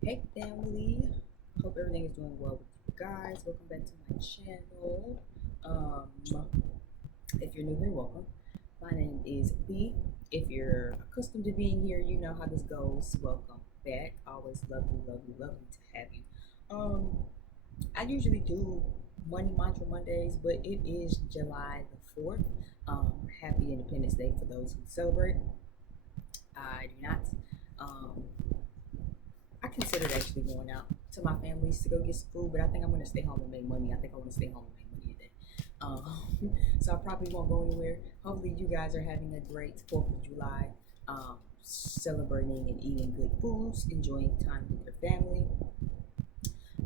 Hey family, hope everything is doing well with you guys. Welcome back to my channel. If you're new here, welcome. My name is B. If you're accustomed to being here, you know how this goes. Welcome back. Always lovely, lovely, lovely to have you. Um, I usually do Money Mantra Mondays, but it is July the 4th. Happy Independence Day for those who celebrate. I do not. Um, I considered actually going out to my family's to go get some food, but I think I'm gonna stay home and make money. I think I want to stay home and make money today. So I probably won't go anywhere. Hopefully, you guys are having a great 4th of July, celebrating and eating good foods, enjoying time with your family.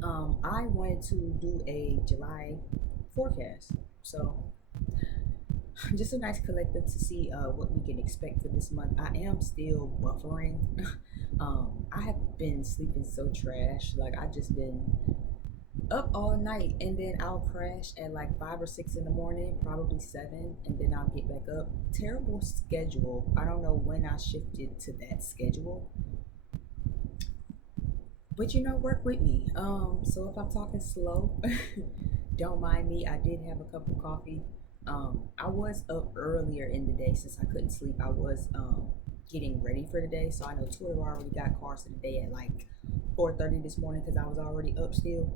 I wanted to do a July forecast. So just a nice collective to see what we can expect for this month. I am still buffering. I have been sleeping so trash. Like I just been up all night, and then I'll crash at like 5 or 6 in the morning, probably 7, and then I'll get back up. Terrible schedule. I don't know when I shifted to that schedule, but work with me. So if I'm talking slow, don't mind me. I did have a cup of coffee. I was up earlier in the day since I couldn't sleep. I was getting ready for the day, so I know Twitter already got cars for the day at like 4:30 this morning because I was already up still.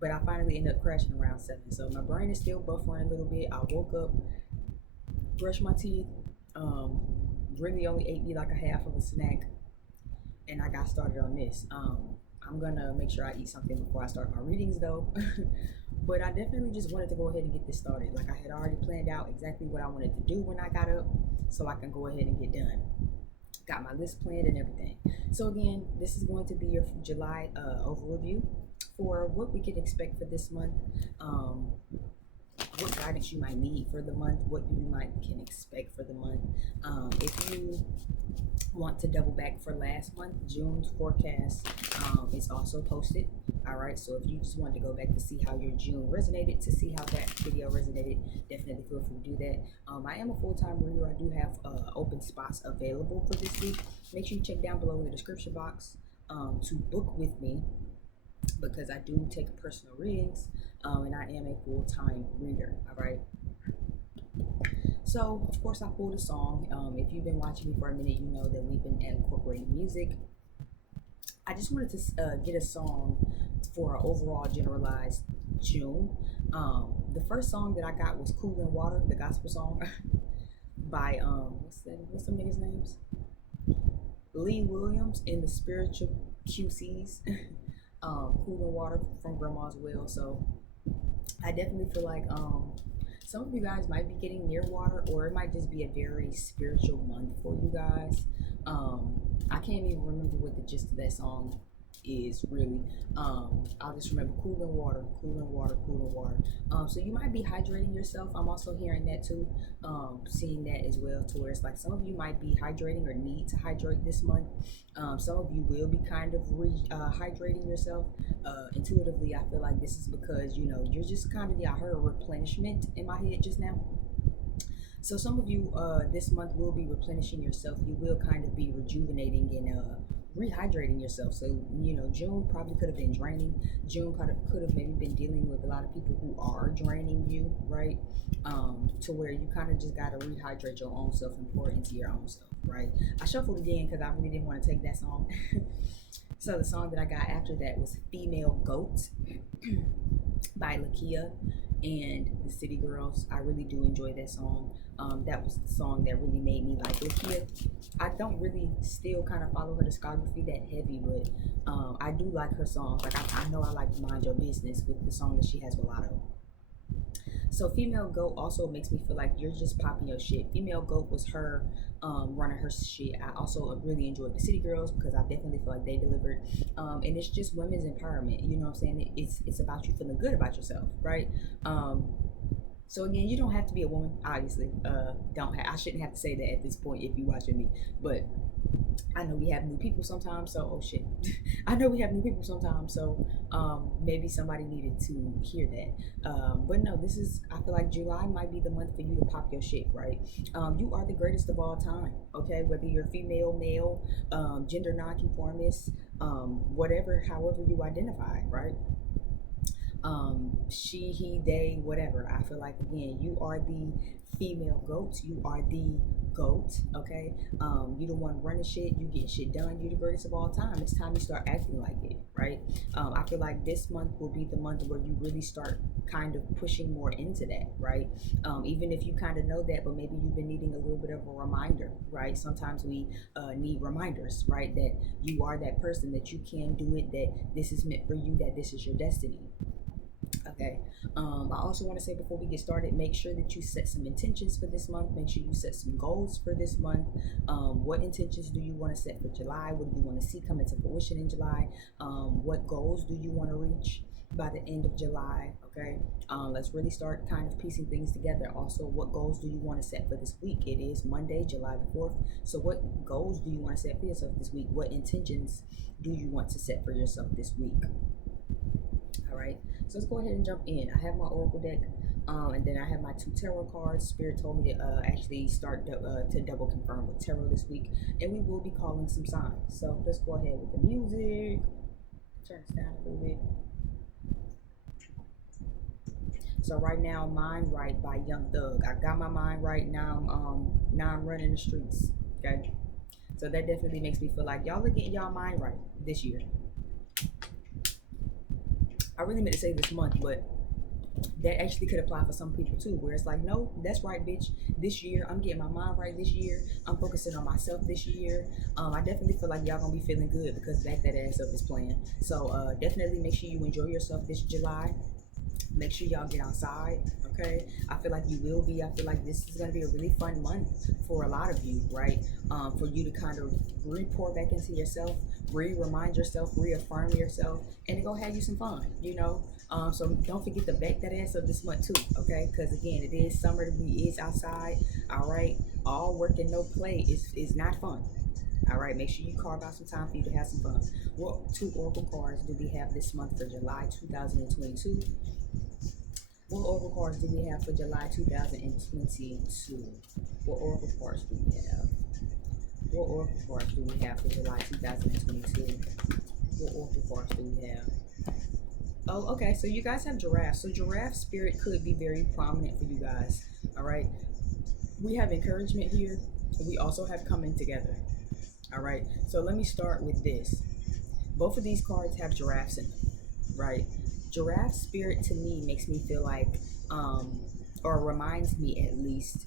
But I finally ended up crashing around 7, so my brain is still buffering a little bit. I woke up, brushed my teeth, um, really only ate me like a half of a snack, and I got started on this. I'm gonna make sure I eat something before I start my readings though. But I definitely just wanted to go ahead and get this started. Like I had already planned out exactly what I wanted to do when I got up, so I can go ahead and get done. Got my list planned and everything. So again, this is going to be your July overview for what we can expect for this month. Um, what guidance you might need for the month, what you might can expect for the month. If you want to double back for last month, June's forecast is also posted. All right, so if you just want to go back to see how your June resonated, to see how that video resonated, definitely feel free to do that. I am a full-time reader. I do have open spots available for this week. Make sure you check down below in the description box to book with me, because I do take personal readings, and I am a full-time reader. All right. So of course I pulled a song. If you've been watching me for a minute, you know that we've been incorporating music. I just wanted to get a song for an overall generalized June. The first song that I got was "Cool and Water," the gospel song by what's the niggas' names? Lee Williams and the Spiritual QCs. Cool and Water from Grandma's Well. So I definitely feel like some of you guys might be getting near water, or it might just be a very spiritual month for you guys. I can't even remember what the gist of that song is really. I'll just remember cool and water, cool and water, cool and water. So you might be hydrating yourself. I'm also hearing that too, seeing that as well, to where it's like some of you might be hydrating or need to hydrate this month. Some of you will be kind of hydrating yourself. Intuitively, I feel like this is because you're just kind of, I heard replenishment in my head just now. So some of you this month will be replenishing yourself. You will kind of be rejuvenating and rehydrating yourself. So June probably could have been draining. June could have maybe been dealing with a lot of people who are draining you, right? To where you kind of just got to rehydrate your own self and pour into your own self, right? I shuffled again because I really didn't want to take that song. So the song that I got after that was "Female Goat" by Lakia and the City Girls. I really do enjoy that song. That was the song that really made me like Lakia. I don't really still kind of follow her discography that heavy, but I do like her songs. Like I know I like Mind Your Business with the song that she has with Lotto. So Female Goat also makes me feel like you're just popping your shit. Female Goat was her running her shit. I also really enjoyed the City Girls because I definitely feel like they delivered. And it's just women's empowerment. You know what I'm saying? It's about you feeling good about yourself, right? So again, you don't have to be a woman, obviously. Don't I shouldn't have to say that at this point if you're watching me, but I know we have new people sometimes. So oh shit, I know we have new people sometimes. So maybe somebody needed to hear that. But no, this is. I feel like July might be the month for you to pop your shit, right? You are the greatest of all time. Okay, whether you're female, male, gender nonconformist, whatever, however you identify, right? She, he, they, whatever. I feel like again, you are the female goat. You are the goat. Okay. You the one running shit. You get shit done. You the greatest of all time. It's time you start acting like it, right? I feel like this month will be the month where you really start kind of pushing more into that, right? Even if you kind of know that, but maybe you've been needing a little bit of a reminder, right? Sometimes we need reminders, right? That you are that person, that you can do it, that this is meant for you, that this is your destiny. Okay. I also want to say before we get started, make sure that you set some intentions for this month. Make sure you set some goals for this month. What intentions do you want to set for July? What do you want to see come into fruition in July? What goals do you want to reach by the end of July? Okay. Let's really start kind of piecing things together. Also, what goals do you want to set for this week? It is Monday, July the 4th. So what goals do you want to set for yourself this week? What intentions do you want to set for yourself this week? All right, so let's go ahead and jump in. I have my oracle deck, and then I have my two tarot cards. Spirit told me to actually start to double confirm with tarot this week, and we will be calling some signs. So let's go ahead with the music. Turn this down a little bit. So right now, Mind Right by Young Thug. I got my mind right now. Now I'm running the streets. Okay, so that definitely makes me feel like y'all are getting y'all mind right this year. I really meant to say this month, but that actually could apply for some people too, where it's like, no, that's right, bitch. This year, I'm getting my mind right this year. I'm focusing on myself this year. I definitely feel like y'all gonna be feeling good because Back That Ass Up is playing. So definitely make sure you enjoy yourself this July. Make sure y'all get outside, okay? I feel like you will be. I feel like this is going to be a really fun month for a lot of you, right? For you to kind of re-pour back into yourself, remind yourself, reaffirm yourself, and to go have you some fun, you know? So don't forget to back that ass up this month too, okay? Because again, it is summer, it is outside, all right? All work and no play is not fun. All right, make sure you carve out some time for you to have some fun. What two oracle cards do we have this month for July 2022? What oracle cards do we have for July 2022? What oracle cards do we have? What oracle cards do we have for July 2022? What oracle cards do we have? Oh, okay, so you guys have giraffe. So giraffe spirit could be very prominent for you guys. All right. We have encouragement here. We also have coming together. All right. So let me start with this. Both of these cards have giraffes in them, right? Giraffe spirit to me makes me feel like, or reminds me at least,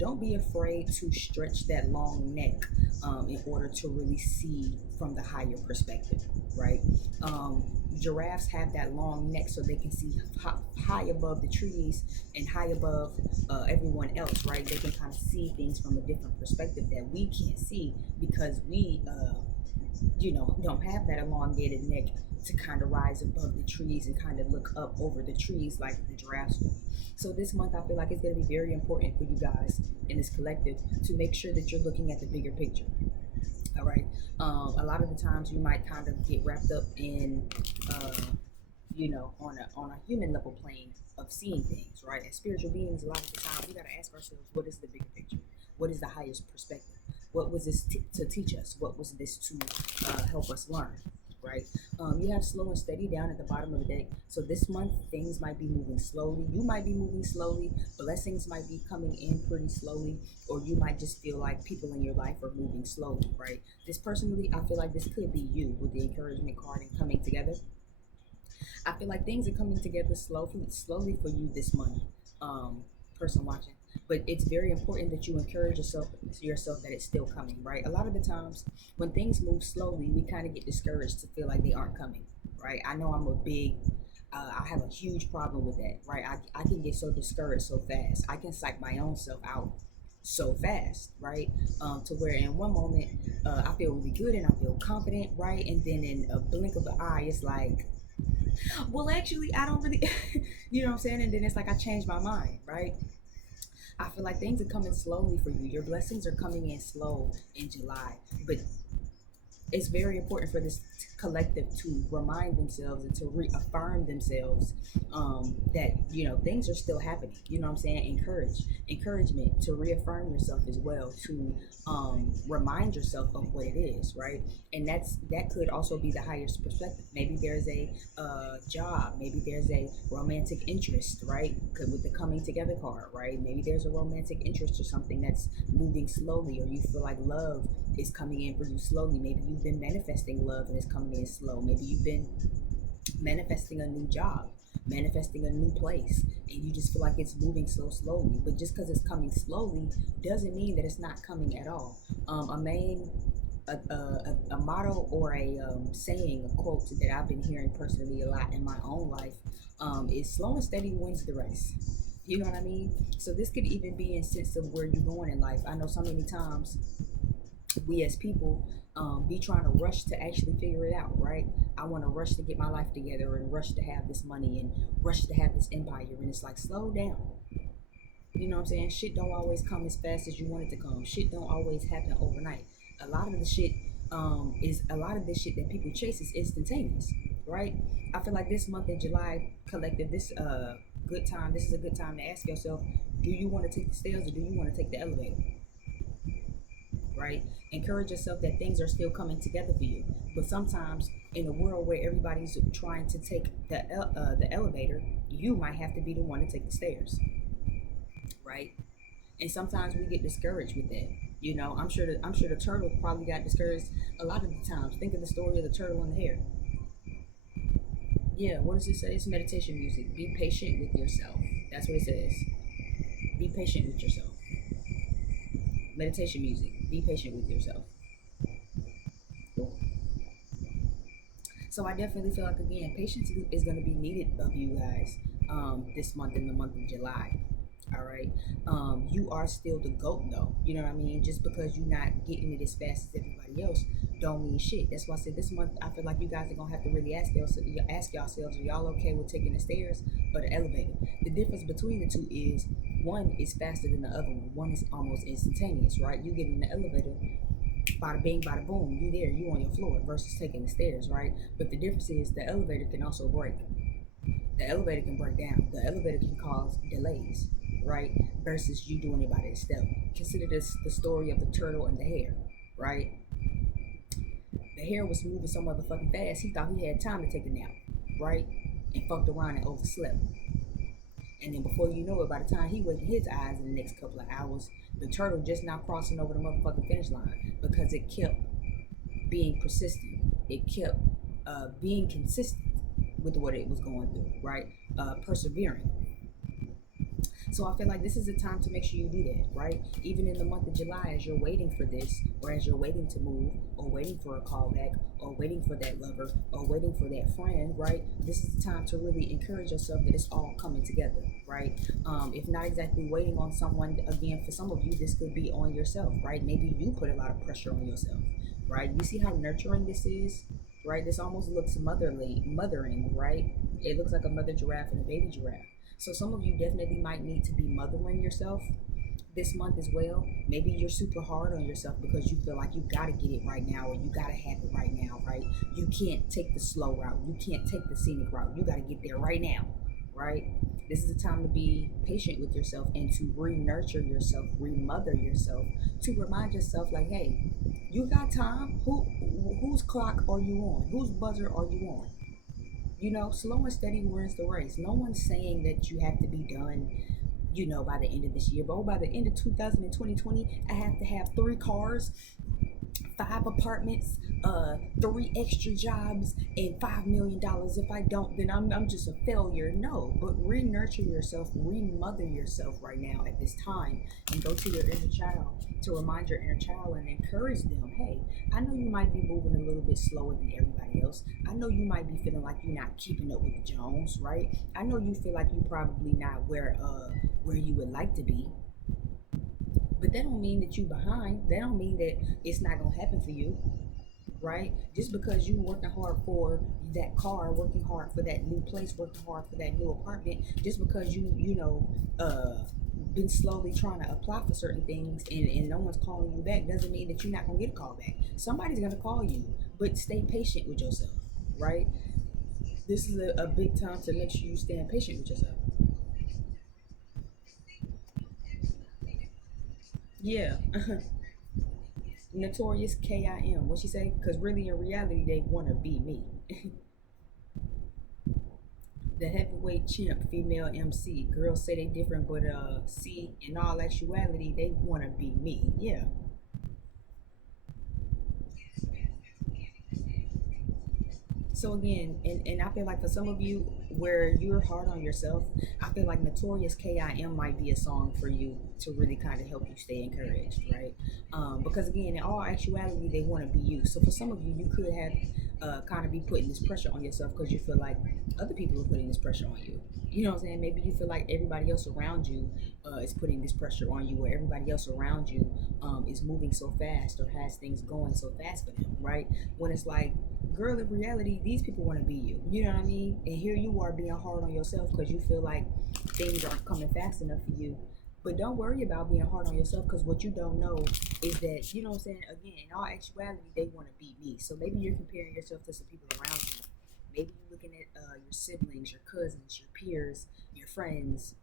don't be afraid to stretch that long neck in order to really see from the higher perspective, right? Giraffes have that long neck so they can see high above the trees and high above everyone else, right? They can kind of see things from a different perspective that we can't see because we don't have that elongated neck to kind of rise above the trees and kind of look up over the trees like the giraffes do. So this month I feel like it's going to be very important for you guys in this collective to make sure that you're looking at the bigger picture. All right. A lot of the times you might kind of get wrapped up in on a human level plane of seeing things, right? As spiritual beings, a lot of the time we got to ask ourselves, what is the bigger picture? What is the highest perspective? What was this to teach us? What was this to help us learn? Right? You have slow and steady down at the bottom of the deck. So this month, things might be moving slowly. You might be moving slowly. Blessings might be coming in pretty slowly. Or you might just feel like people in your life are moving slowly, right? This personally, I feel like this could be you with the encouragement card and coming together. I feel like things are coming together slowly for you this month, person watching. But it's very important that you encourage yourself that it's still coming, right? A lot of the times when things move slowly, we kind of get discouraged to feel like they aren't coming, right? I know I have a huge problem with that, right? I can get so discouraged so fast. I can psych my own self out so fast, right? To where in one moment I feel really good and I feel confident, right? And then in a blink of the eye, it's like, Well, actually, I don't really, you know what I'm saying? And then it's like I changed my mind, right? I feel like things are coming slowly for you. Your blessings are coming in slow in July, but it's very important for this collective to remind themselves and to reaffirm themselves, that things are still happening. You know what I'm saying? Encouragement to reaffirm yourself as well, to remind yourself of what it is, right? And that could also be the highest perspective. Maybe there's a job, maybe there's a romantic interest, right? With the coming together card, right? Maybe there's a romantic interest or something that's moving slowly, or you feel like love is coming in for you slowly. Maybe you've been manifesting love and it's coming in slow. Maybe you've been manifesting a new job, manifesting a new place, and you just feel like it's moving so slowly. But just because it's coming slowly doesn't mean that it's not coming at all. A motto or a saying, a quote that I've been hearing personally a lot in my own life, is slow and steady wins the race. You know what I mean? So this could even be in sense of where you're going in life. I know so many times we as people be trying to rush to actually figure it out, right? I want to rush to get my life together and rush to have this money and rush to have this empire, and it's like, slow down. You know what I'm saying? Shit don't always come as fast as you want it to come. Shit don't always happen overnight. A lot of the shit is a lot of this shit that people chase is instantaneous, right? I feel like this month in July, collective, this is a good time to ask yourself, do you want to take the stairs or do you want to take the elevator? Right? Encourage yourself that things are still coming together for you. But sometimes in a world where everybody's trying to take the elevator, you might have to be the one to take the stairs, right? And sometimes we get discouraged with that. I'm sure the turtle probably got discouraged a lot of the times. Think of the story of the turtle and the hare. Yeah, what does it say? It's meditation music. Be patient with yourself. That's what it says. Be patient with yourself. Meditation music. Be patient with yourself. Cool. So I definitely feel like, again, patience is going to be needed of you guys this month, in the month of July. All right. You are still the GOAT, though. You know what I mean? Just because you're not getting it as fast as everybody else don't mean shit. That's why I said this month I feel like you guys are going to have to really ask yourselves, are y'all okay with taking the stairs or the elevator? The difference between the two is one is faster than the other one. One is almost instantaneous, right? You get in the elevator, bada bing, bada boom, you there, you on your floor, versus taking the stairs, right? But the difference is the elevator can also break. The elevator can break down. The elevator can cause delays, right? Versus you doing it by yourself. Consider this the story of the turtle and the hare, right? The hare was moving so motherfucking fast, he thought he had time to take a nap, right? And fucked around and overslept. And then before you know it, by the time he wakened his eyes in the next couple of hours, the turtle just now crossing over the motherfucking finish line, because it kept being persistent. It kept being consistent with what it was going through, right? Persevering. So I feel like this is a time to make sure you do that, right? Even in the month of July, as you're waiting for this, or as you're waiting to move, or waiting for a callback, or waiting for that lover, or waiting for that friend, right? This is the time to really encourage yourself that it's all coming together, right? If not exactly waiting on someone, again, for some of you, this could be on yourself, right? Maybe you put a lot of pressure on yourself, right? You see how nurturing this is, right? This almost looks mothering, right? It looks like a mother giraffe and a baby giraffe. So some of you definitely might need to be mothering yourself this month as well. Maybe you're super hard on yourself because you feel like you gotta get it right now, or you gotta have it right now, right? You can't take the slow route. You can't take the scenic route. You gotta get there right now, right? This is a time to be patient with yourself and to re-nurture yourself, re-mother yourself, to remind yourself like, hey, you got time. Whose clock are you on? Whose buzzer are you on? Slow and steady wins the race. No one's saying that you have to be done, by the end of this year. But by the end of 2020, I have to have 3 cars, 5 apartments, 3 extra jobs, and $5 million. If I don't, then I'm just a failure. No, but re-nurture yourself, re-mother yourself right now at this time, and go to your inner child to remind your inner child and encourage them. Hey, I know you might be moving a little bit slower than everybody else. I know you might be feeling like you're not keeping up with the Jones, right? I know you feel like you're probably not where you would like to be. But that don't mean that you behind. That don't mean that it's not gonna happen for you, right? Just because you working hard for that car, working hard for that new place, working hard for that new apartment, just because been slowly trying to apply for certain things and no one's calling you back doesn't mean that you're not gonna get a call back. Somebody's gonna call you, but stay patient with yourself, right? This is a big time to make sure you stand patient with yourself. Yeah. Notorious KIM. What she say? Because really, in reality, they want to be me. The heavyweight champ, female MC. Girls say they different, but see, in all actuality, they want to be me. Yeah. So again, and I feel like for some of you where you're hard on yourself, I feel like Notorious KIM might be a song for you to really kind of help you stay encouraged, right? Because again, in all actuality, they want to be you. So for some of you, you could have kind of be putting this pressure on yourself because you feel like other people are putting this pressure on you. You know what I'm saying? Maybe you feel like everybody else around you is putting this pressure on you, or everybody else around you is moving so fast or has things going so fast for them, right? When it's like, girl, in reality, these people want to be you. You know what I mean? And here you are being hard on yourself because you feel like things aren't coming fast enough for you. But don't worry about being hard on yourself because what you don't know is that, you know what I'm saying? Again, in all actuality, they want to be me. So maybe you're comparing yourself to some people around you. Maybe you're looking at your siblings, your cousins, your peers, your friends,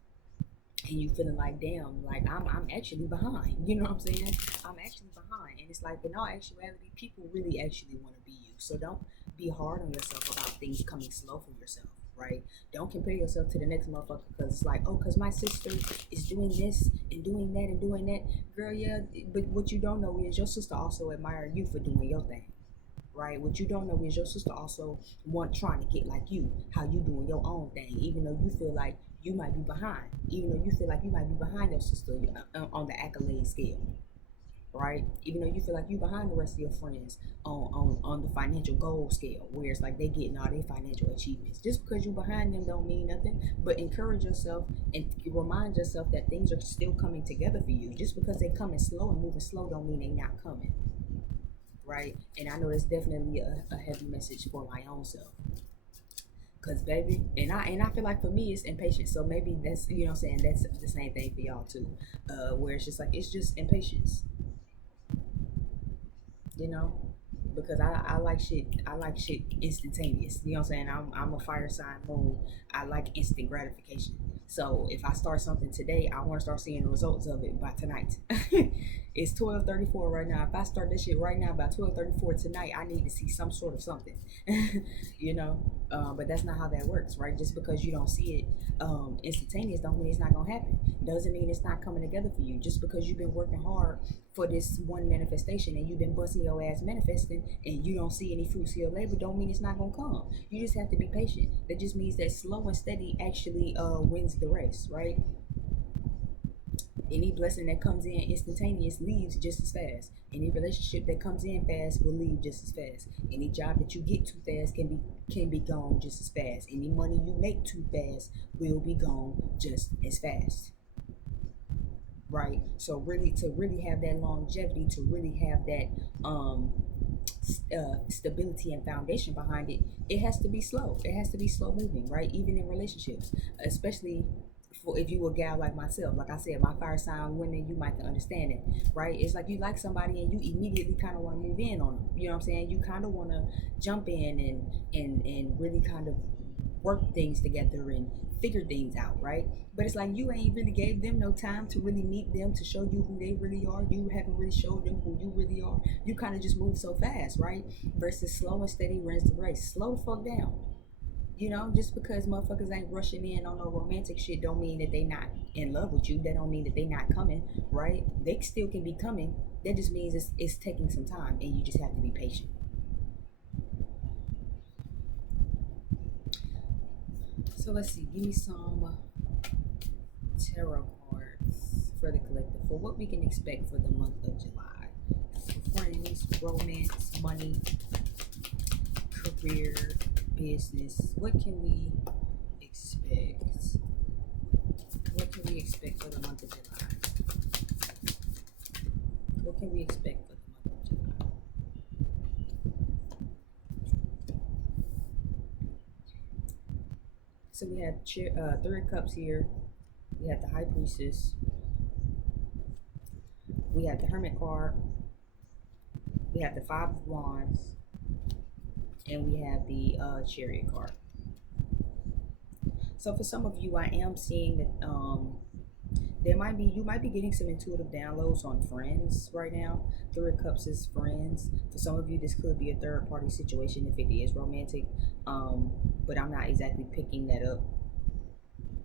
and you feeling like, damn, like I'm actually behind. You know what I'm saying? I'm actually behind. And it's like, in all actuality, people really actually want to be you. So don't be hard on yourself about things coming slow for yourself, right? Don't compare yourself to the next motherfucker because it's like, oh, because my sister is doing this and doing that and doing that. Girl, yeah, but what you don't know is your sister also admire you for doing your thing, right? What you don't know is your sister also trying to get like you, how you doing your own thing, even though you feel like you might be behind, even though you feel like you might be behind your sister on the accolade scale, right? Even though you feel like you behind the rest of your friends on the financial goal scale, where it's like they getting all their financial achievements. Just because you behind them don't mean nothing, but encourage yourself and remind yourself that things are still coming together for you. Just because they coming slow and moving slow don't mean they not coming, right? And I know that's definitely a heavy message for my own self. Cause baby, and I feel like for me it's impatience. So maybe that's, you know what I'm saying, that's the same thing for y'all too. Where it's just like it's just impatience, you know? Because I like shit instantaneous. You know what I'm saying? I'm a fire sign moon. I like instant gratification. So if I start something today, I want to start seeing the results of it by tonight. It's 12:34 right now. If I start this shit right now by 12:34 tonight, I need to see some sort of something. You know, but that's not how that works, right? Just because you don't see it instantaneous, don't mean it's not gonna happen. Doesn't mean it's not coming together for you. Just because you've been working hard for this one manifestation and you've been busting your ass manifesting and you don't see any fruits of your labor, don't mean it's not gonna come. You just have to be patient. That just means that slow and steady actually wins the race, right? Any blessing that comes in instantaneous leaves just as fast. Any relationship that comes in fast will leave just as fast. Any job that you get too fast can be gone just as fast. Any money you make too fast will be gone just as fast. Right? So really, to really have that longevity, to really have that stability and foundation behind it, it has to be slow. It has to be slow moving, right? Even in relationships, especially for if you a gal like myself, like I said, my fire sign women, you might understand it, right? It's like you like somebody and you immediately kind of want to move in on them. You know what I'm saying? You kind of want to jump in and really kind of work things together and figure things out, right? But it's like you ain't really gave them no time to really meet them, to show you who they really are. You haven't really showed them who you really are. You kind of just move so fast, right? Versus slow and steady wins the race. Slow the fuck down. You know, just because motherfuckers ain't rushing in on no romantic shit don't mean that they not in love with you. That don't mean that they not coming, right? They still can be coming. That just means it's taking some time and you just have to be patient. So let's see, give me some tarot cards for the collective for what we can expect for the month of July. Friends, romance, money, career, business. What can we expect? What can we expect for the month of July? What can we expect for the month of July? So we had Three of Cups here. We had the High Priestess. We had the Hermit card. We have the Five of Wands. And we have the Chariot card. So for some of you, I am seeing that you might be getting some intuitive downloads on friends right now. Three of Cups is friends. For some of you, this could be a third party situation if it is romantic. But I'm not exactly picking that up.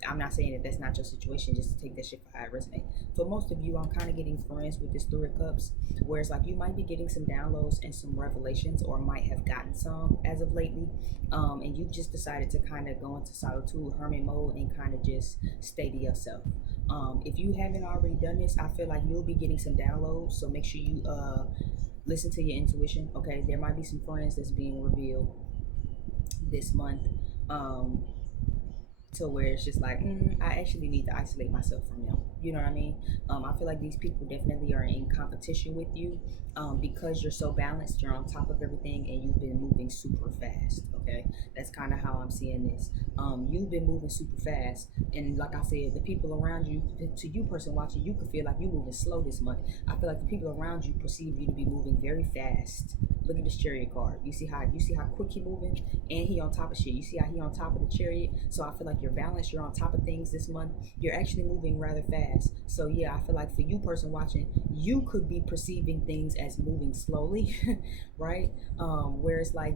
I'm not saying that that's not your situation, just to take that shit for how it resonates. For most of you, I'm kind of getting friends with this Three of Cups, where it's like you might be getting some downloads and some revelations, or might have gotten some as of lately, and you just decided to kind of go into solitude, hermit mode, and kind of just stay to yourself. If you haven't already done this, I feel like you'll be getting some downloads, so make sure you listen to your intuition. Okay, there might be some friends that's being revealed this month. To where it's just like, I actually need to isolate myself from them. You know what I mean? I feel like these people definitely are in competition with you because you're so balanced, you're on top of everything, and you've been moving super fast. Okay, that's kind of how I'm seeing this. You've been moving super fast, and like I said, the people around you, to you person watching, you could feel like you're moving slow this month. I feel like the people around you perceive you to be moving very fast. Look at this Chariot card. You see how quick he moving, and he on top of shit. You see how he on top of the Chariot. So I feel like you're balanced. You're on top of things this month. You're actually moving rather fast. So yeah, I feel like for you person watching, you could be perceiving things as moving slowly, right? Where it's like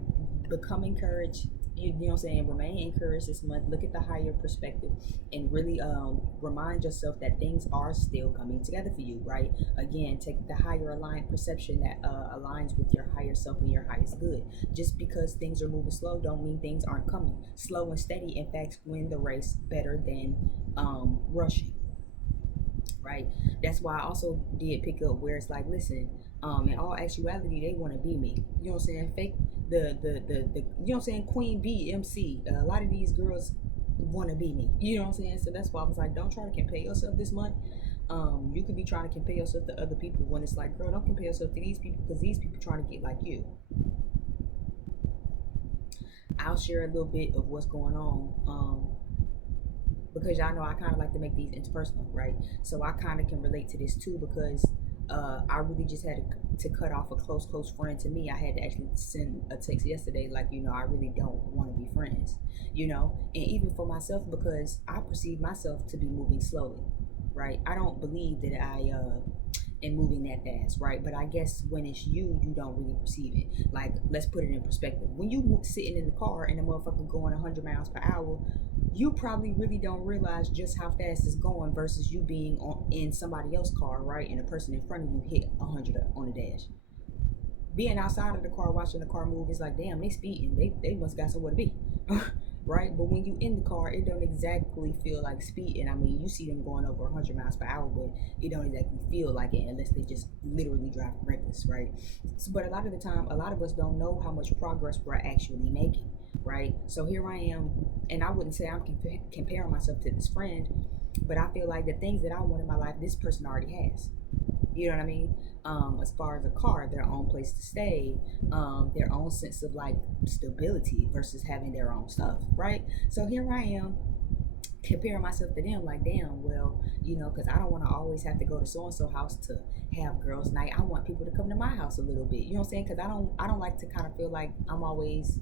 become encouraged. You know what I'm saying? Remain encouraged this month. Look at the higher perspective and really remind yourself that things are still coming together for you, right? Again, take the higher aligned perception that aligns with your higher self and your highest good. Just because things are moving slow don't mean things aren't coming. Slow and steady, in fact, win the race better than rushing, right? That's why I also did pick up where it's like, listen, in all actuality, they want to be me. You know what I'm saying? Fake the you know what I'm saying? Queen B, MC. A lot of these girls want to be me. You know what I'm saying? So that's why I was like, don't try to compare yourself this month. You could be trying to compare yourself to other people when it's like, girl, don't compare yourself to these people because these people trying to get like you. I'll share a little bit of what's going on. Because y'all know I kind of like to make these interpersonal, right? So I kind of can relate to this too because I really just had to cut off a close friend to me. I had to actually send a text yesterday like, I really don't want to be friends, and even for myself because I perceive myself to be moving slowly, right? I don't believe that I am moving that fast, right? But I guess when it's you don't really perceive it. Like, let's put it in perspective. When you sitting in the car and the motherfucker going 100 miles per hour, you probably really don't realize just how fast it's going versus you being in somebody else's car, right? And the person in front of you hit 100 on the dash. Being outside of the car, watching the car move, is like, damn, they speeding. They must got somewhere to be. Right? But when you in the car, it don't exactly feel like speeding. I mean, you see them going over 100 miles per hour, but it don't exactly feel like it unless they just literally drive reckless, right? So, but a lot of the time, a lot of us don't know how much progress we're actually making, right? So here I am, and I wouldn't say I'm comparing myself to this friend, but I feel like the things that I want in my life, this person already has. You know what I mean? As far as a car, their own place to stay, their own sense of like stability versus having their own stuff, right? So here I am comparing myself to them like, damn, well, because I don't want to always have to go to so-and-so house to have girls night. I want people to come to my house a little bit, you know what I'm saying? Because I don't like to kind of feel like I'm always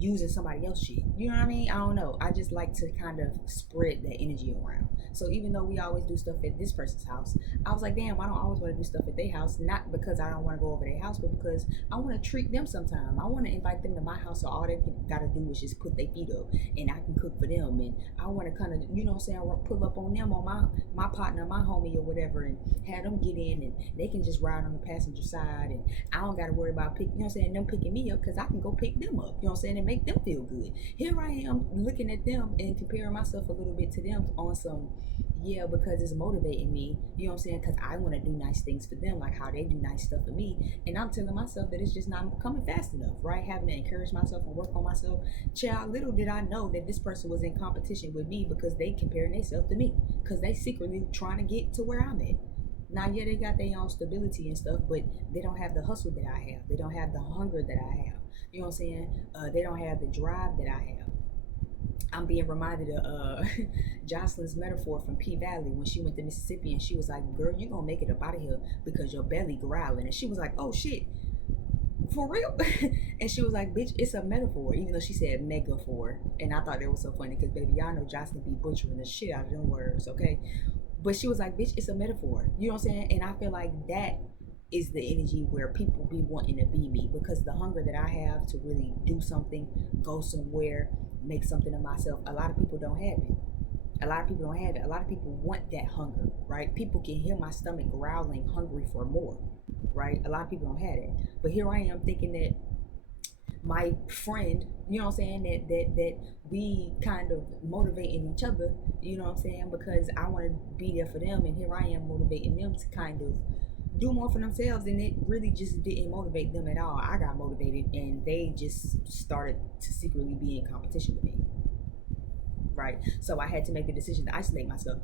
using somebody else's shit. You know what I mean? I don't know. I just like to kind of spread that energy around. So even though we always do stuff at this person's house, I was like, damn, I don't always want to do stuff at their house. Not because I don't want to go over their house, but because I want to treat them sometime. I want to invite them to my house, so all they got to do is just put their feet up and I can cook for them. And I want to kind of, you know what I'm saying, I want to pull up on them, on my partner, my homie or whatever, and have them get in and they can just ride on the passenger side. And I don't got to worry about them picking me up because I can go pick them up, you know what I'm saying, and make them feel good. Here I am looking at them and comparing myself a little bit to them on some, because it's motivating me, you know what I'm saying, because I want to do nice things for them, like how they do nice stuff for me. And I'm telling myself that it's just not coming fast enough, right? Having to encourage myself and work on myself. Child, little did I know that this person was in competition with me because they comparing themselves to me, because they secretly trying to get to where I'm at. Now, yeah, they got their own stability and stuff, but they don't have the hustle that I have. They don't have the hunger that I have. You know what I'm saying? They don't have the drive that I have. I'm being reminded of Jocelyn's metaphor from P Valley when she went to Mississippi, and she was like, "Girl, you gonna make it up out of here because your belly growling." And she was like, "Oh shit, for real?" And she was like, "Bitch, it's a metaphor," even though she said megaphor. And I thought that was so funny because, baby, y'all know Jocelyn be butchering the shit out of them words, okay? But she was like, "Bitch, it's a metaphor." You know what I'm saying? And I feel like that is the energy where people be wanting to be me, because the hunger that I have to really do something, go somewhere, make something of myself, a lot of people don't have it. A lot of people don't have it. A lot of people want that hunger, right? People can hear my stomach growling, hungry for more, right? A lot of people don't have it. But here I am thinking that my friend, you know what I'm saying, that we kind of motivating each other, you know what I'm saying, because I want to be there for them, and here I am motivating them to kind of do more for themselves, and it really just didn't motivate them at all. I got motivated, and they just started to secretly be in competition with me, right? So I had to make the decision to isolate myself.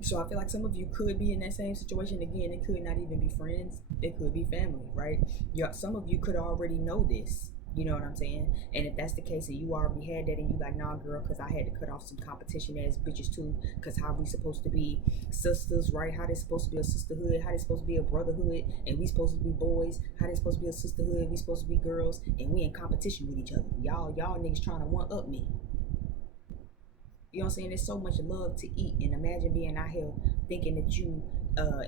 So I feel like some of you could be in that same situation again. It could not even be friends. It could be family, right? Yeah, some of you could already know this. You know what I'm saying? And if that's the case and you already had that and you like, nah, girl, because I had to cut off some competition ass bitches too, because how we supposed to be sisters, right? How they supposed to be a sisterhood? How they supposed to be a brotherhood? And we supposed to be boys? How they supposed to be a sisterhood? We supposed to be girls? And we in competition with each other. Y'all niggas trying to one up me. You know what I'm saying? There's so much love to eat. And imagine being out here thinking that you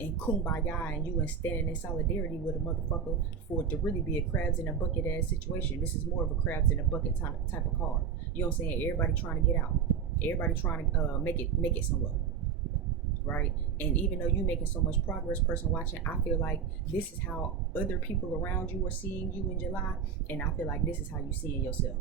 in kumbaya and you and standing in solidarity with a motherfucker for it to really be a crabs in a bucket ass situation. This is more of a crabs in a bucket type of card. You know what I'm saying? Everybody trying to get out. Everybody trying to make it somewhere. Right? And even though you making so much progress, person watching, I feel like this is how other people around you are seeing you in July. And I feel like this is how you seeing yourself.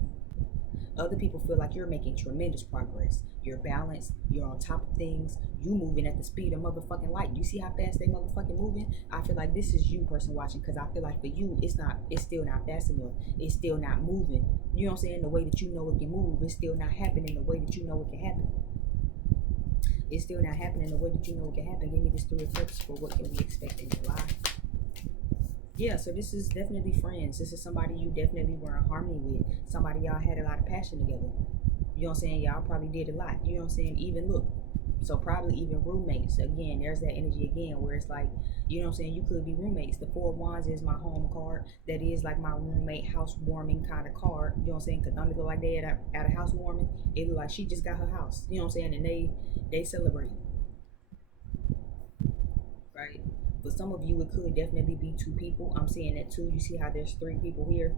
Other people feel like you're making tremendous progress. You're balanced. You're on top of things. You moving at the speed of motherfucking light. You see how fast they motherfucking moving? I feel like this is you, person watching, because I feel like for you, it's still not fast enough. It's still not moving. You know what I'm saying? The way that you know it can move, it's still not happening the way that you know it can happen. It's still not happening the way that you know it can happen. Give me this 3 of Cups for what can we expect in July. Yeah, so this is definitely friends. This is somebody you definitely were in harmony with. Somebody y'all had a lot of passion together. You know what I'm saying? Y'all probably did a lot. You know what I'm saying? Even look. So probably even roommates. Again, there's that energy again where it's like, you know what I'm saying? You could be roommates. The 4 of Wands is my home card. That is like my roommate housewarming kind of card. You know what I'm saying? Because don't look like they at a housewarming. It look like she just got her house. You know what I'm saying? And they celebrate. Right? For some of you, it could definitely be 2 people. I'm seeing that too. You see how there's 3 people here,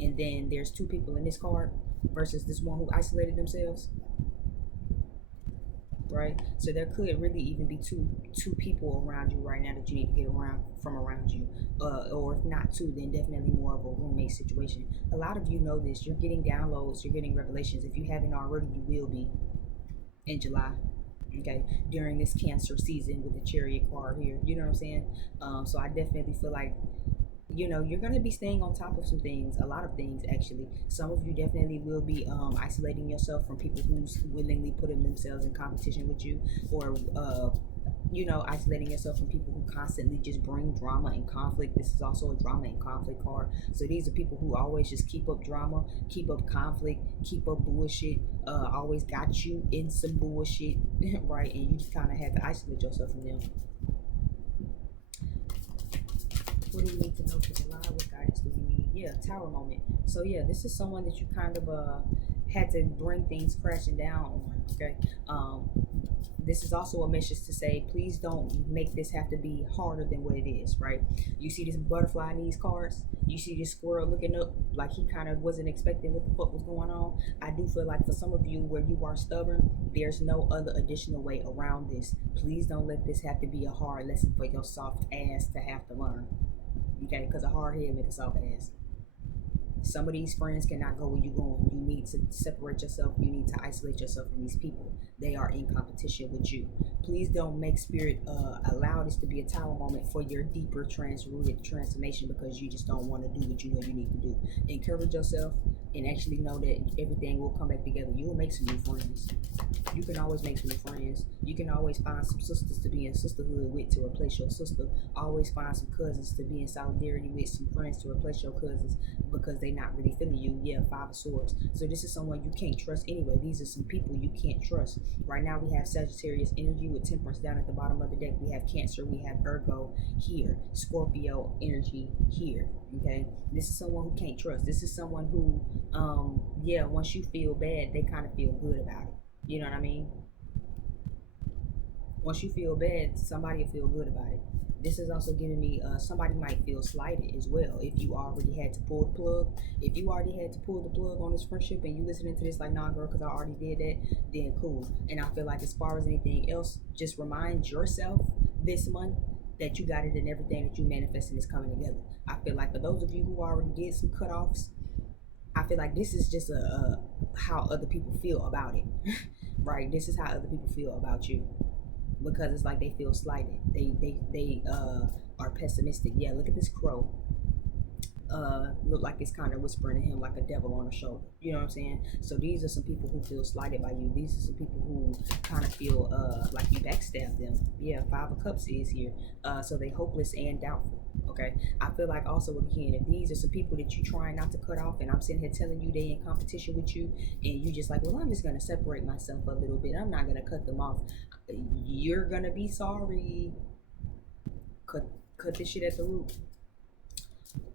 and then there's 2 people in this card versus this one who isolated themselves. Right? So there could really even be two people around you right now that you need to get around you. Or if not 2, then definitely more of a roommate situation. A lot of you know this. You're getting downloads. You're getting revelations. If you haven't already, you will be in July. Okay, during this Cancer season with the Chariot card here, you know what I'm saying? So I definitely feel like, you know, you're going to be staying on top of some things, a lot of things actually. Some of you definitely will be isolating yourself from people who's willingly putting themselves in competition with you, or you know, isolating yourself from people who constantly just bring drama and conflict. This is also a drama and conflict card. So these are people who always just keep up drama, keep up conflict, keep up bullshit, always got you in some bullshit, right? And you just kind of have to isolate yourself from them. What do we need to know for July? What guidance do we need? Yeah, Tower moment. So yeah, this is someone that you kind of had to bring things crashing down on. Okay. This is also a message to say, please don't make this have to be harder than what it is, right? You see this butterfly in these cards? You see this squirrel looking up like he kind of wasn't expecting what the fuck was going on? I do feel like for some of you where you are stubborn, there's no other additional way around this. Please don't let this have to be a hard lesson for your soft ass to have to learn. Okay? Because a hard head makes a soft ass. Some of these friends cannot go where you're going. You need to separate yourself. You need to isolate yourself from these people. They are in competition with you. Please don't make spirit allow this to be a tower moment for your deeper transrooted transformation, because you just don't want to do what you know you need to do. Encourage yourself and actually know that everything will come back together. You will make some new friends. You can always make some new friends. You can always find some sisters to be in sisterhood with to replace your sister. Always find some cousins to be in solidarity with, some friends to replace your cousins because they're not really feeling you. Yeah, Five of Swords. So this is someone you can't trust anyway. These are some people you can't trust. Right now we have Sagittarius energy with Temperance down at the bottom of the deck. We have Cancer. We have Virgo here. Scorpio energy here. Okay, this is someone who can't trust. This is someone who, yeah, once you feel bad, they kind of feel good about it. You know what I mean? Once you feel bad, somebody will feel good about it. This is also giving me somebody might feel slighted as well. If you already had to pull the plug, if you already had to pull the plug on this friendship and you listening to this like, nah, girl, because I already did that, then cool. And I feel like as far as anything else, just remind yourself this month that you got it, and everything that you manifesting is coming together. I feel like for those of you who already did some cutoffs, I feel like this is just how other people feel about it, right? This is how other people feel about you, because it's like they feel slighted. They are pessimistic. Yeah, look at this crow. Look like it's kind of whispering to him like a devil on the shoulder. You know what I'm saying? So these are some people who feel slighted by you. These are some people who kind of feel like you backstabbed them. Yeah, Five of Cups is here. So they hopeless and doubtful. Okay, I feel like also again, if these are some people that you trying not to cut off, and I'm sitting here telling you they in competition with you, and you just like, well, I'm just gonna separate myself a little bit. I'm not gonna cut them off. You're gonna be sorry. Cut this shit at the root,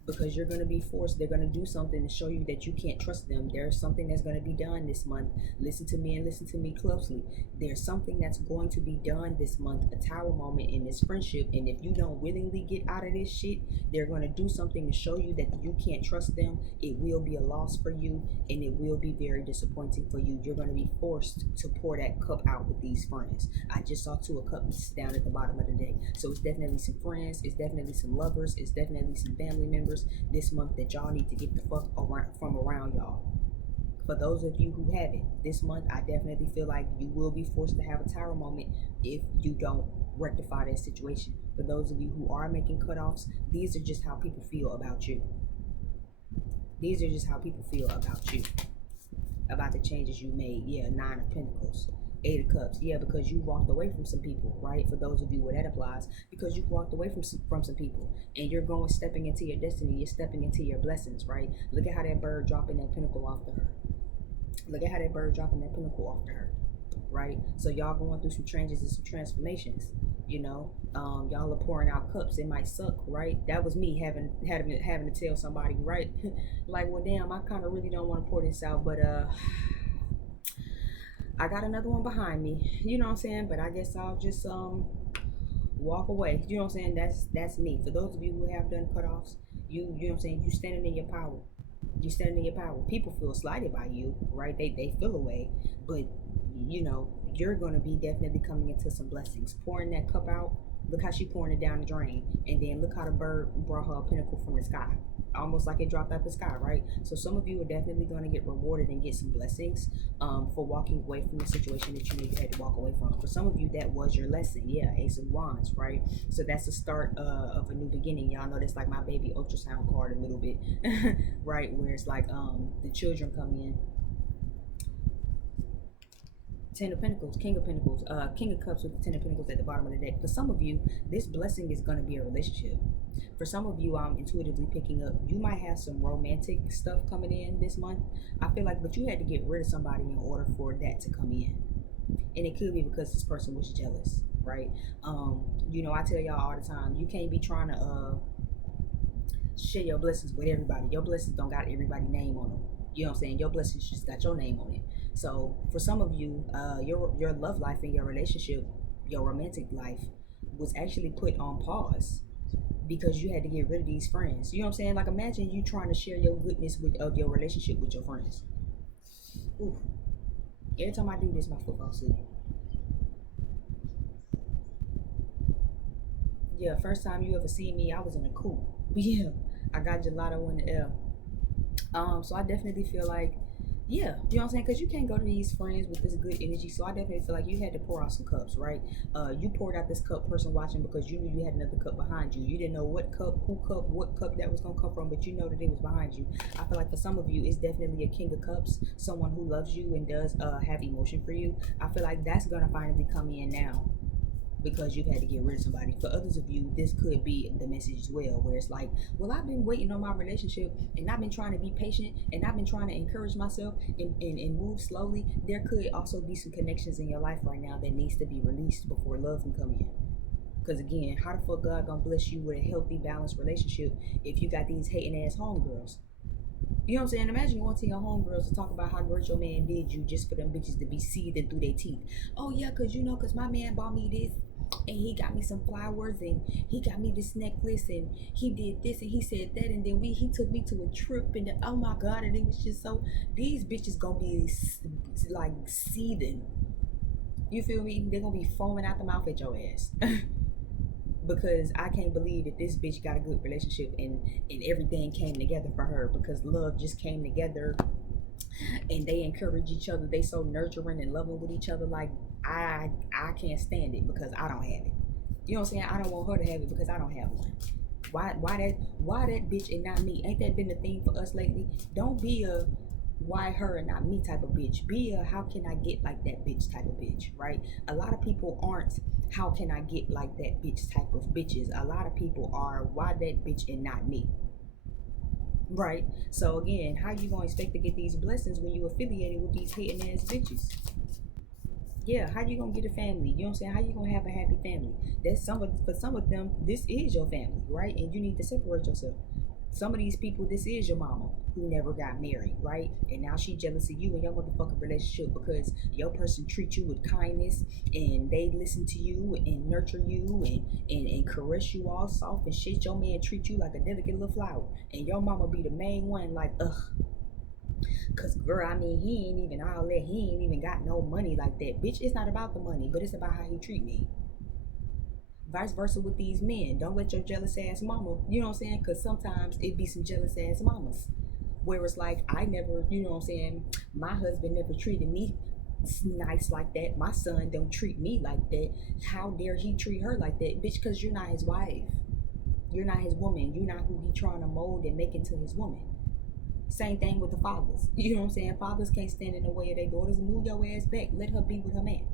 because you're going to be forced. They're going to do something to show you that you can't trust them. There's something that's going to be done this month. Listen to me and listen to me closely. There's something that's going to be done this month, a tower moment in this friendship. And if you don't willingly get out of this shit, they're going to do something to show you that you can't trust them. It will be a loss for you, and it will be very disappointing for you. You're going to be forced to pour that cup out with these friends. I just saw Two of Cups down at the bottom of the deck. So it's definitely some friends. It's definitely some lovers. It's definitely some family members this month that y'all need to get the fuck around y'all. For those of you who have it this month, I definitely feel like you will be forced to have a tower moment if you don't rectify that situation. For those of you who are making cutoffs, these are just how people feel about you. These are just how people feel about you, about the changes you made. Yeah, Nine of Pentacles. Eight of Cups. Yeah, because you walked away from some people, right? For those of you where that applies, because you walked away from some people, and you're stepping into your destiny. You're stepping into your blessings, right? Look at how that bird dropping that pinnacle off to her. Look at how that bird dropping that pinnacle off to her, right? So y'all going through some changes and some transformations. You know, y'all are pouring out cups. It might suck, right? That was me having to tell somebody, right? Like, well, damn, I kind of really don't want to pour this out, but I got another one behind me, you know what I'm saying? But I guess I'll just walk away. You know what I'm saying? That's me. For those of you who have done cutoffs, you know what I'm saying, you standing in your power. You standing in your power. People feel slighted by you, right? They feel away, but you know, you're gonna be definitely coming into some blessings. Pouring that cup out. Look how she pouring it down the drain, and then look how the bird brought her a pinnacle from the sky, almost like it dropped out the sky, right? So some of you are definitely going to get rewarded and get some blessings for walking away from the situation that you had to walk away from. For some of you, that was your lesson. Yeah, Ace of Wands, right? So that's the start of a new beginning. Y'all know that's like my baby ultrasound card a little bit, right? Where it's like the children come in. Ten of Pentacles, King of Pentacles, King of Cups with the Ten of Pentacles at the bottom of the deck. For some of you, this blessing is going to be a relationship. For some of you, I'm intuitively picking up, you might have some romantic stuff coming in this month. I feel like, but you had to get rid of somebody in order for that to come in. And it could be because this person was jealous, right? You know, I tell y'all all the time, you can't be trying to share your blessings with everybody. Your blessings don't got everybody's name on them. You know what I'm saying? Your blessings just got your name on it. So for some of you, your love life and your relationship, your romantic life was actually put on pause because you had to get rid of these friends. You know what I'm saying? Like, imagine you trying to share your goodness of your relationship with your friends. Ooh. Every time I do this, my foot falls asleep. Yeah, first time you ever see me, I was in a coupe. Yeah, I got gelato in the air. So I definitely feel like Yeah, you know what I'm saying? Because you can't go to these friends with this good energy. So I definitely feel like you had to pour out some cups, right? You poured out this cup, person watching, because you knew you had another cup behind you. You didn't know what cup, what cup that was gonna come from, but you know that it was behind you. I feel like for some of you, it's definitely a king of cups, someone who loves you and does have emotion for you. I feel like that's gonna finally come in now, because you've had to get rid of somebody. For others of you, this could be the message as well, where it's like, well, I've been waiting on my relationship, and I've been trying to be patient, and I've been trying to encourage myself and move slowly. There could also be some connections in your life right now that needs to be released before love can come in. Because again, how the fuck God gonna bless you with a healthy, balanced relationship if you got these hating ass homegirls? You know what I'm saying? Imagine going to your homegirls to talk about how great your man did you, just for them bitches to be seething through their teeth. Oh yeah, cause you know, cause my man bought me this, and he got me some flowers, and he got me this necklace, and he did this, and he said that, and then he took me to a trip, and oh my god, and it was just so, these bitches gonna be like seething. You feel me? They're gonna be foaming out the mouth at your ass. Because I can't believe that this bitch got a good relationship, and everything came together for her, because love just came together, and they encourage each other. They so nurturing and loving with each other. Like, I can't stand it because I don't have it. You know what I'm saying? I don't want her to have it because I don't have one. Why that bitch and not me? Ain't that been the theme for us lately? Don't be a why her and not me type of bitch. Be a how can I get like that bitch type of bitch, right? A lot of people aren't how can I get like that bitch type of bitches. A lot of people are why that bitch and not me. Right. So again, how you gonna expect to get these blessings when you affiliated with these hating ass bitches? Yeah, how you gonna get a family? You know what I'm saying? How you gonna have a happy family? That's for some of them, this is your family, right? And you need to separate yourself. Some of these people, this is your mama who never got married, right? And now she jealous of you and your motherfucking relationship because your person treats you with kindness, and they listen to you and nurture you and caress you all soft and shit. Your man treat you like a delicate little flower, and your mama be the main one like, ugh. Cause girl, I mean, he ain't even all that. He ain't even got no money like that. Bitch, it's not about the money, but it's about how he treat me. Vice versa with these men. Don't let your jealous ass mama, you know what I'm saying? Cause sometimes it be some jealous ass mamas. Where it's like, I never, you know what I'm saying? My husband never treated me nice like that. My son don't treat me like that. How dare he treat her like that? Bitch, cause you're not his wife. You're not his woman. You're not who he trying to mold and make into his woman. Same thing with the fathers. You know what I'm saying? Fathers can't stand in the way of their daughters. Move your ass back. Let her be with her man.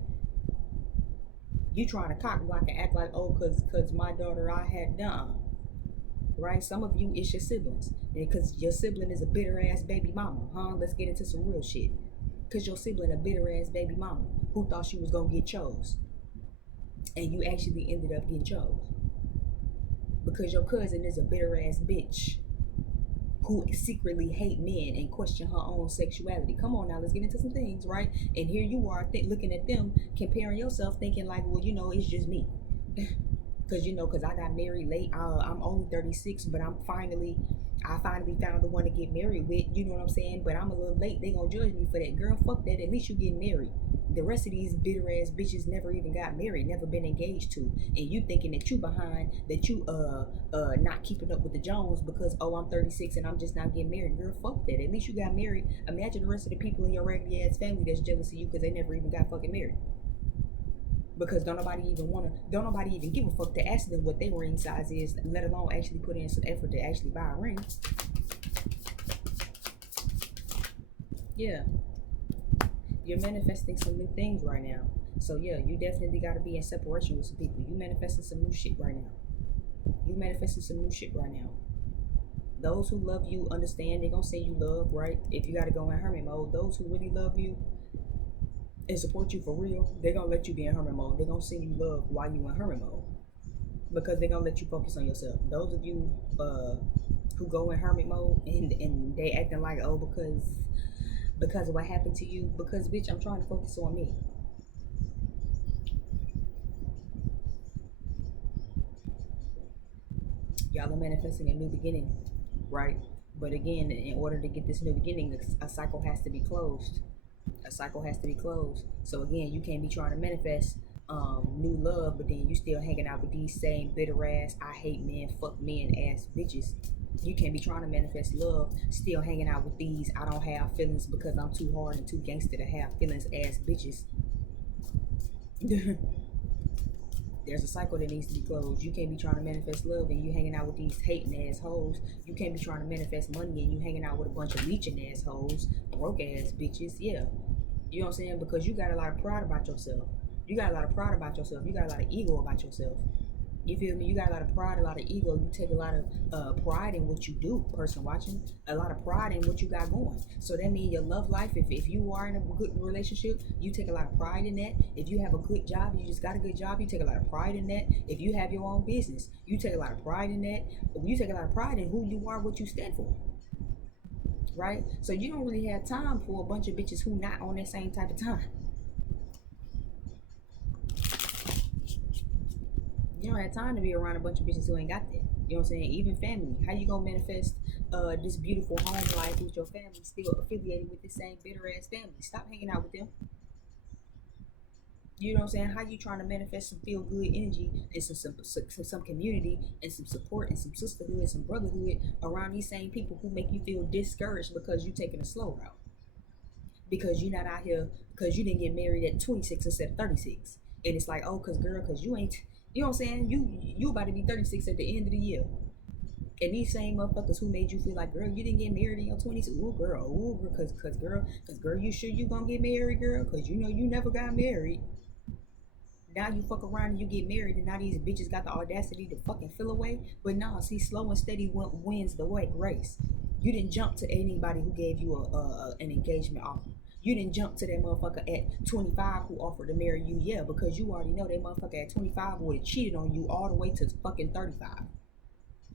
You trying to cock block and act like, oh, cause my daughter I had done. Right? Some of you, it's your siblings. Because your sibling is a bitter ass baby mama. Huh? Let's get into some real shit. Because your sibling a bitter ass baby mama who thought she was going to get chose. And you actually ended up getting chose. Because your cousin is a bitter ass bitch who secretly hate men and question her own sexuality. Come on now, let's get into some things, right? And here you are looking at them, comparing yourself, thinking like, well, you know, it's just me. Because, you know, because I got married late. I'm only 36, but I finally found the one to get married with. You know what I'm saying? But I'm a little late. They gonna judge me for that. Girl, fuck that. At least you getting married. The rest of these bitter ass bitches never even got married, never been engaged to, and you thinking that you behind, that you not keeping up with the Jones because, oh, I'm 36 and I'm just not getting married. Girl, fuck that. At least you got married. Imagine the rest of the people in your regular ass family that's jealous of you because they never even got fucking married. Because don't nobody even give a fuck to ask them what their ring size is, let alone actually put in some effort to actually buy a ring. Yeah, you're manifesting some new things right now. So yeah, you definitely got to be in separation with some people. You manifesting some new shit right now. You manifesting some new shit right now. Those who love you understand. They're gonna say you love, right? If you got to go in hermit mode, those who really love you and support you for real, they're gonna let you be in hermit mode. They're gonna send you love while you in hermit mode, because they're gonna let you focus on yourself. Those of you who go in hermit mode and they acting like, oh, because of what happened to you, because bitch, I'm trying to focus on me. Y'all are manifesting a new beginning, right? But again, in order to get this new beginning, a cycle has to be closed. A cycle has to be closed. So again, you can't be trying to manifest new love, but then you still hanging out with these same bitter ass, I hate men, fuck men ass bitches. You can't be trying to manifest love, still hanging out with these I don't have feelings because I'm too hard and too gangster to have feelings ass bitches. There's a cycle that needs to be closed. You can't be trying to manifest love and you hanging out with these hating assholes. You can't be trying to manifest money and you hanging out with a bunch of leeching assholes, broke ass bitches. Yeah. You know what I'm saying? Because you got a lot of pride about yourself. You got a lot of pride about yourself. You got a lot of ego about yourself. You feel me? You got a lot of pride, a lot of ego. You take a lot of pride in what you do, person watching. A lot of pride in what you got going. So that means your love life, if you are in a good relationship, you take a lot of pride in that. If you have a good job, you just got a good job, you take a lot of pride in that. If you have your own business, you take a lot of pride in that. You take a lot of pride in who you are, what you stand for. Right? So you don't really have time for a bunch of bitches who not on that same type of time. You don't have time to be around a bunch of bitches who ain't got that. You know what I'm saying? Even family. How you gonna manifest this beautiful home life with your family still affiliated with the same bitter ass family? Stop hanging out with them. You know what I'm saying? How you trying to manifest some feel good energy and some community and some support and some sisterhood and some brotherhood around these same people who make you feel discouraged because you taking a slow route? Because you're not out here because you didn't get married at 26 instead of 36. And it's like, oh, cause girl, cause you ain't, you know what I'm saying? You about to be 36 at the end of the year. And these same motherfuckers who made you feel like, girl, you didn't get married in your 20s. Ooh, girl, cause girl, you sure you gonna get married, girl? Cause you know you never got married. Now you fuck around and you get married, and now these bitches got the audacity to fucking feel away. But nah, see, slow and steady wins the race. You didn't jump to anybody who gave you an engagement offer. You didn't jump to that motherfucker at 25 who offered to marry you, yeah, because you already know that motherfucker at 25 would have cheated on you all the way to fucking 35.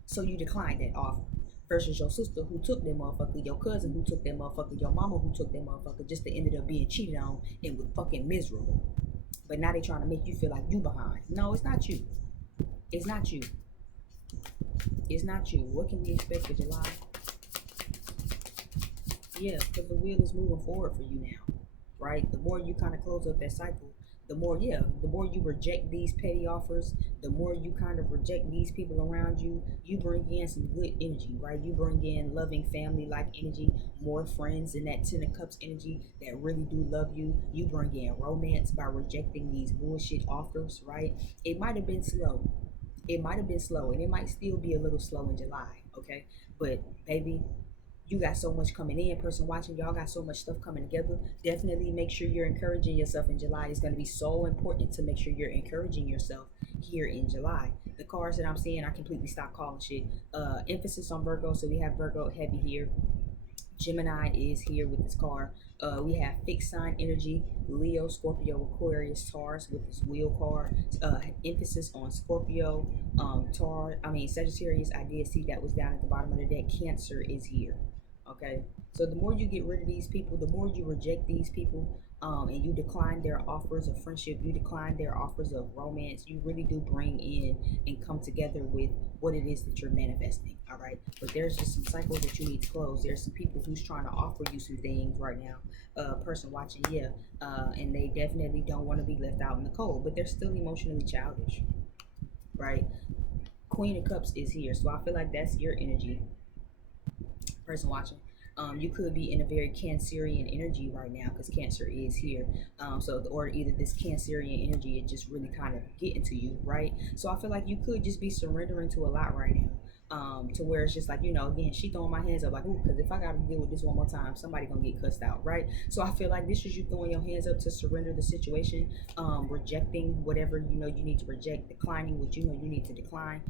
So you declined that offer. Versus your sister who took that motherfucker, your cousin who took that motherfucker, your mama who took that motherfucker, just to ended up being cheated on and was fucking miserable. But now they trying to make you feel like you behind. No, it's not you. It's not you. It's not you. What can we expect for July? Yeah, because the wheel is moving forward for you now, right? The more you kind of close up that cycle, the more you reject these petty offers, the more you kind of reject these people around you, you bring in some good energy, right? You bring in loving family like energy, more friends in that 10 of cups energy that really do love you. You bring in romance by rejecting these bullshit offers, right? It might have been slow. It might have been slow, and it might still be a little slow in July, okay? But baby, you got so much coming in, person watching, y'all got so much stuff coming together. Definitely make sure you're encouraging yourself in July. It's going to be so important to make sure you're encouraging yourself here in July. The cards that I'm seeing, I completely stopped calling shit. Emphasis on Virgo, so we have Virgo heavy here. Gemini is here with this card. We have fixed sign energy, Leo, Scorpio, Aquarius, Taurus with this wheel card. Emphasis on Scorpio, Sagittarius. I did see that was down at the bottom of the deck. Cancer is here. Okay, so the more you get rid of these people, the more you reject these people, and you decline their offers of friendship, you decline their offers of romance, you really do bring in and come together with what it is that you're manifesting. All right, but there's just some cycles that you need to close. There's some people who's trying to offer you some things right now. Person watching, yeah, and they definitely don't want to be left out in the cold, but they're still emotionally childish, right? Queen of Cups is here, so I feel like that's your energy, person watching. You could be in a very Cancerian energy right now because Cancer is here. Or either this Cancerian energy is just really kind of getting to you, right? So I feel like you could just be surrendering to a lot right now. To where it's just like, again, she throwing my hands up like, ooh, because if I got to deal with this one more time, somebody gonna get cussed out, right? So I feel like this is you throwing your hands up to surrender the situation, rejecting whatever you need to reject, declining what you need to decline.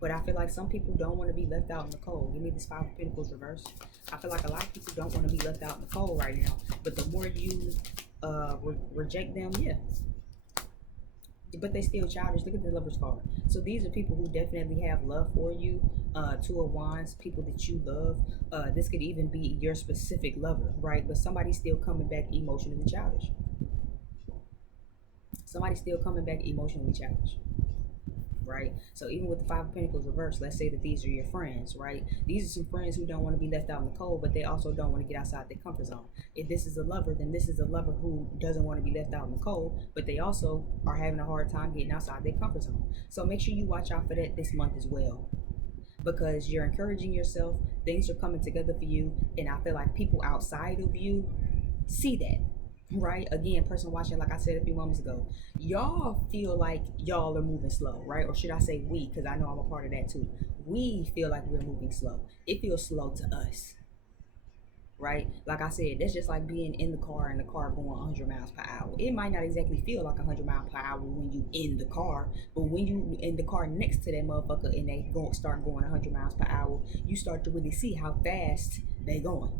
But I feel like some people don't want to be left out in the cold. Give me this Five of Pentacles reverse. I feel like a lot of people don't want to be left out in the cold right now. But the more you reject them, yeah, but they still childish. Look at the Lover's card. So these are people who definitely have love for you. Two of Wands, people that you love. This could even be your specific lover, right? But somebody's still coming back emotionally childish. Somebody's still coming back emotionally childish, right? So even with the Five of Pentacles reversed, let's say that these are your friends, right? These are some friends who don't want to be left out in the cold, but they also don't want to get outside their comfort zone. If this is a lover, then this is a lover who doesn't want to be left out in the cold, but they also are having a hard time getting outside their comfort zone. So make sure you watch out for that this month as well. because you're encouraging yourself. Things are coming together for you, and I feel like people outside of you see that, right? Again, person watching, like I said a few moments ago, y'all feel like y'all are moving slow, right? Or should I say we, because I know I'm a part of that too. We feel like we're moving slow. It feels slow to us, right? Like I said, that's just like being in the car and the car going 100 miles per hour. It might not exactly feel like 100 miles per hour when you in the car, but when you in the car next to that motherfucker and they start going 100 miles per hour, you start to really see how fast they going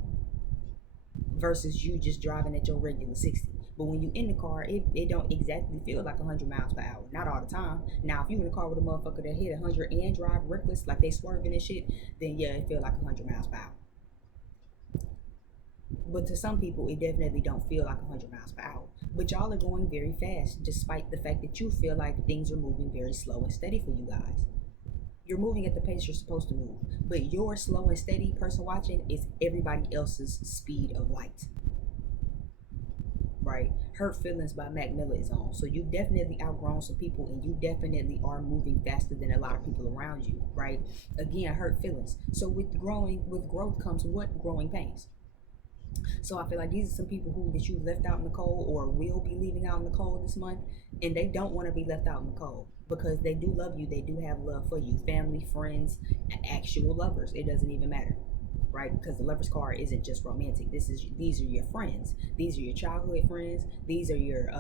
versus you just driving at your regular 60. But when you in the car, it don't exactly feel like 100 miles per hour. Not all the time. Now, if you in the car with a motherfucker that hit 100 and drive reckless, like they swerving and shit, then yeah, it feel like 100 miles per hour. But to some people, it definitely don't feel like 100 miles per hour. But y'all are going very fast, despite the fact that you feel like things are moving very slow and steady for you guys. You're moving at the pace you're supposed to move. But your slow and steady person watching is everybody else's speed of light. Right? Hurt Feelings by Mac Miller is on. So you've definitely outgrown some people, and you definitely are moving faster than a lot of people around you, right? Again, hurt feelings. So with growth comes what? Growing pains. So I feel like these are some people who that you left out in the cold or will be leaving out in the cold this month, and they don't want to be left out in the cold because they do love you. They do have love for you, family, friends, actual lovers. It doesn't even matter, right? Because the Lover's card isn't just romantic. These are your friends. These are your childhood friends. These are your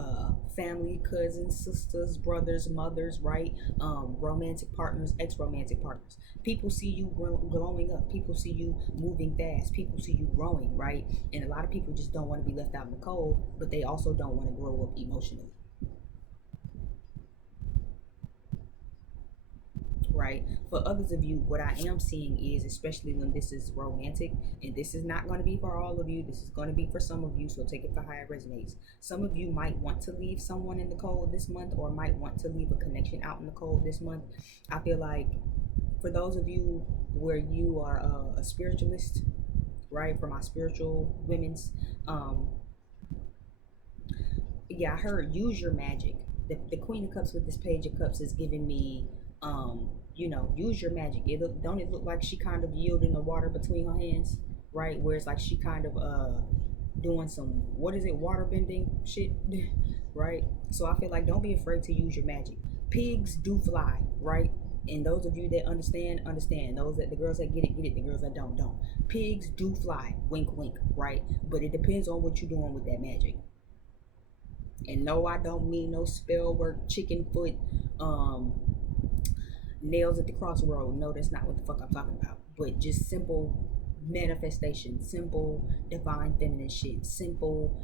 family, cousins, sisters, brothers, mothers, right? Romantic partners, ex-romantic partners. People see you glowing up. People see you moving fast. People see you growing, right? And a lot of people just don't want to be left out in the cold, but they also don't want to grow up emotionally. Right? For others of you, what I am seeing is, especially when this is romantic, and this is not going to be for all of you, this is going to be for some of you, so take it for how it resonates. Some of you might want to leave someone in the cold this month, or might want to leave a connection out in the cold this month. I feel like for those of you where you are a spiritualist, right? For my spiritual women's, yeah, I heard use your magic. The Queen of Cups with this Page of Cups is giving me, use your magic. Don't it look like she kind of yielding the water between her hands, right? Where it's like she kind of doing some, what is it, water bending shit, right? So I feel like don't be afraid to use your magic. Pigs do fly, right? And those of you that understand. Those that the girls that get it. The girls that don't. Pigs do fly. Wink, wink, right? But it depends on what you're doing with that magic. And no, I don't mean no spell work, chicken foot, nails at the crossroad. No, that's not what the fuck I'm talking about. But just simple manifestation, simple divine feminine shit, simple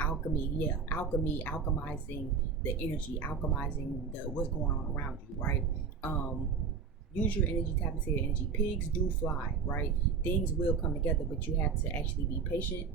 alchemy. Yeah, alchemy, alchemizing the energy, alchemizing the what's going on around you, right? Use your energy, tap into your energy. Pigs do fly, right? Things will come together, but you have to actually be patient,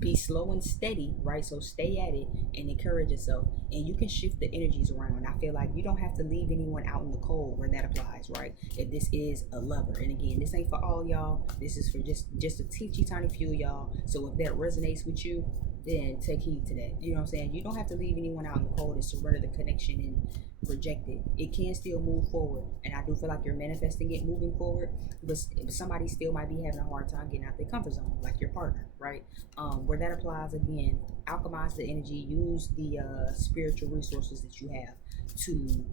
be slow and steady, right? So stay at it and encourage yourself, and you can shift the energies around. I feel like you don't have to leave anyone out in the cold where that applies, right? If this is a lover, and again, this ain't for all y'all, this is for just a teachy tiny few y'all. So if that resonates with you, then take heed to that. You know what I'm saying? You don't have to leave anyone out in the cold and surrender the connection and reject it. It can still move forward, and I do feel like you're manifesting it moving forward, but somebody still might be having a hard time getting out their comfort zone, like your partner, right? Where that applies, again, alchemize the energy, use the spiritual resources that you have to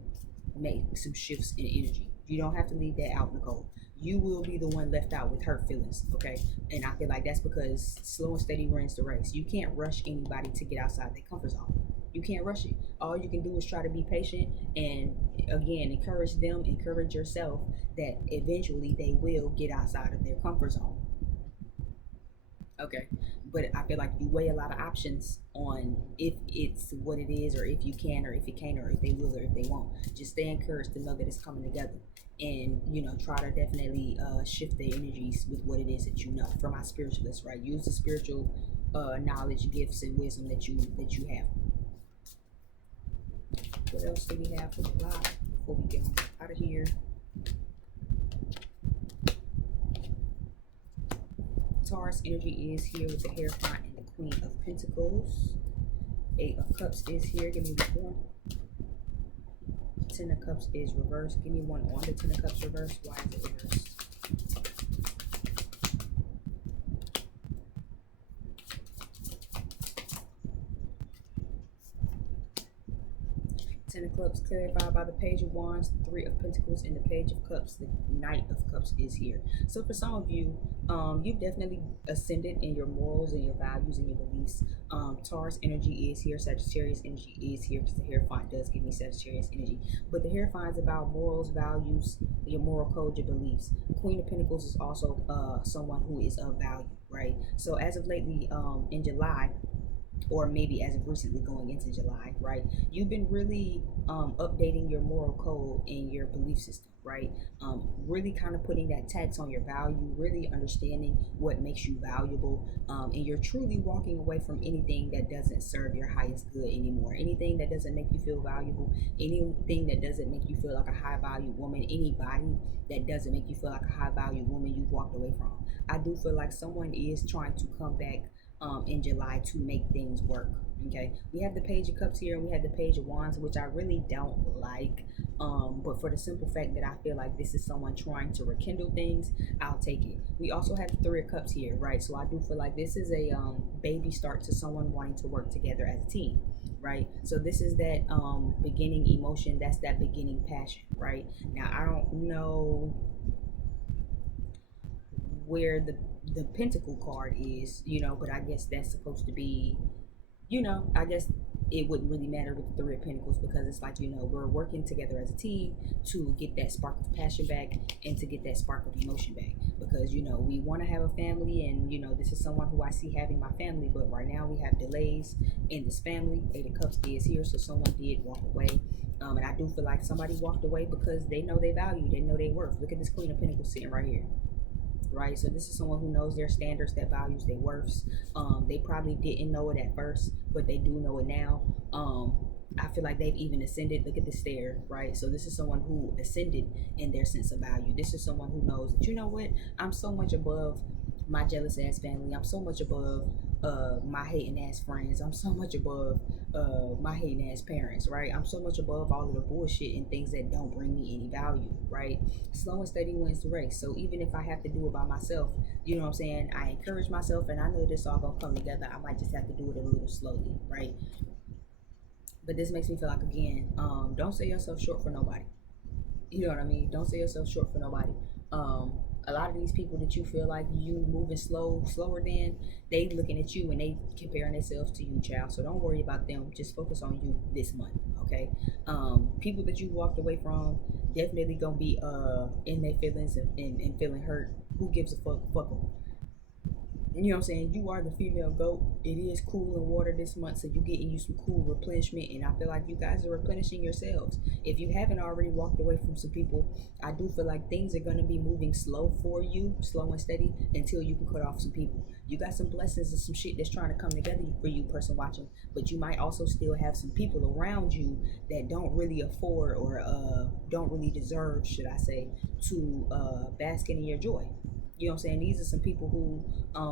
make some shifts in energy. You don't have to leave that out in the cold. You will be the one left out with hurt feelings, okay? And I feel like that's because slow and steady wins the race. You can't rush anybody to get outside their comfort zone. You can't rush it. All you can do is try to be patient and, again, encourage them, encourage yourself that eventually they will get outside of their comfort zone. Okay, but I feel like you weigh a lot of options on if it's what it is, or if you can, or if you can't, or if they will, or if they won't. Just stay encouraged to know that it's coming together, and try to definitely shift the energies with what it is that you know. For my spiritualists, right? Use the spiritual knowledge, gifts, and wisdom that you have. What else do we have for the live before we get out of here? Taurus energy is here with the Hierophant and the Queen of Pentacles. Eight of Cups is here. Give me the one. Ten of Cups is reversed. Give me one on the Ten of Cups reversed. Why is it reversed? Ten of Cups clarified by the Page of Wands, Three of Pentacles, and the Page of Cups. The Knight of Cups is here. So for some of you, you've definitely ascended in your morals and your values and your beliefs. Taurus energy is here. Sagittarius energy is here, because the Hierophant does give me Sagittarius energy. But the Hierophant is about morals, values, your moral code, your beliefs. Queen of Pentacles is also someone who is of value, right? So as of lately, in July, or maybe as of recently going into July, right? You've been really updating your moral code and your belief system, right? Really kind of putting that tax on your value, really understanding what makes you valuable, and you're truly walking away from anything that doesn't serve your highest good anymore. Anything that doesn't make you feel valuable, anything that doesn't make you feel like a high value woman, anybody that doesn't make you feel like a high value woman, you've walked away from. I do feel like someone is trying to come back in July to make things work. Okay, we have the Page of Cups here, and we have the Page of Wands, which I really don't like, but for the simple fact that I feel like this is someone trying to rekindle things, I'll take it. We also have the Three of Cups here, right? So I do feel like this is a baby start to someone wanting to work together as a team, right? So this is that beginning emotion, that's that beginning passion, right? Now I don't know where the Pentacle card is, you know, but I guess that's supposed to be, you know, I guess it wouldn't really matter with the Three of Pentacles, because it's like, you know, we're working together as a team to get that spark of passion back and to get that spark of emotion back, because, you know, we want to have a family, and, you know, this is someone who I see having my family, but right now we have delays in this family. Eight of Cups is here, so someone did walk away. And I do feel like somebody walked away because they know they value, they know they worth. Look at this Queen of Pentacles sitting right here, right? So this is someone who knows their standards, their values, their worths. They probably didn't know it at first, but they do know it now. I feel like they've even ascended. Look at the stair, right? So this is someone who ascended in their sense of value. This is someone who knows that, you know what, I'm so much above my jealous ass family. I'm so much above my hating ass friends. I'm so much above my hating ass parents, right? I'm so much above all of the bullshit and things that don't bring me any value, right? Slow and steady wins the race. So even if I have to do it by myself, you know what I'm saying, I encourage myself, and I know this all gonna come together. I might just have to do it a little slowly, right? But this makes me feel like, again, don't sell yourself short for nobody. You know what I mean? Don't sell yourself short for nobody. A lot of these people that you feel like you moving slower than, they looking at you and they comparing themselves to you, child. So don't worry about them. Just focus on you this month, okay? People that you walked away from definitely gonna be in their feelings and feeling hurt. Who gives a fuck them? You know what I'm saying? You are the female goat. It is cool in water this month, so you're getting you some cool replenishment, and I feel like you guys are replenishing yourselves. If you haven't already walked away from some people, I do feel like things are going to be moving slow for you, slow and steady, until you can cut off some people. You got some blessings and some shit that's trying to come together for you, person watching, but you might also still have some people around you that don't really afford or don't really deserve, should I say, to bask in your joy. You know what I'm saying? These are some people who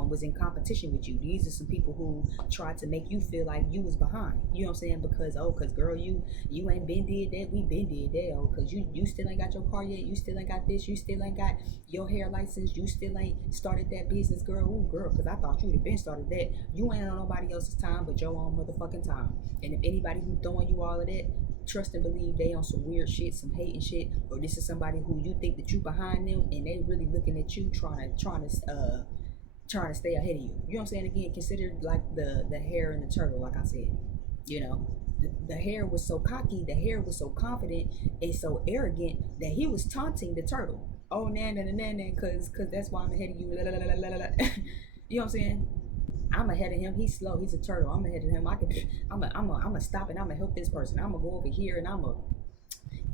was in competition with you. These are some people who tried to make you feel like you was behind. You know what I'm saying? Because girl, you ain't been did that. We been did that. Oh, because you still ain't got your car yet. You still ain't got this. You still ain't got your hair license. You still ain't started that business, girl. Ooh, girl, because I thought you'd have been started that. You ain't on nobody else's time but your own motherfucking time. And if anybody who throwing you all of that, trust and believe they on some weird shit, some hating shit, or this is somebody who you think that you behind them and they really looking at you trying to stay ahead of you. You know what I'm saying? Again, consider like the hare and the turtle, like I said. You know, the hare was so cocky, the hare was so confident and so arrogant that he was taunting the turtle. Oh, nah, cause that's why I'm ahead of you. La, la, la, la, la, la. You know what I'm saying? I'm ahead of him. He's slow. He's a turtle. I'm ahead of him. I'm gonna stop and I'm gonna help this person. I'm gonna go over here and I'm gonna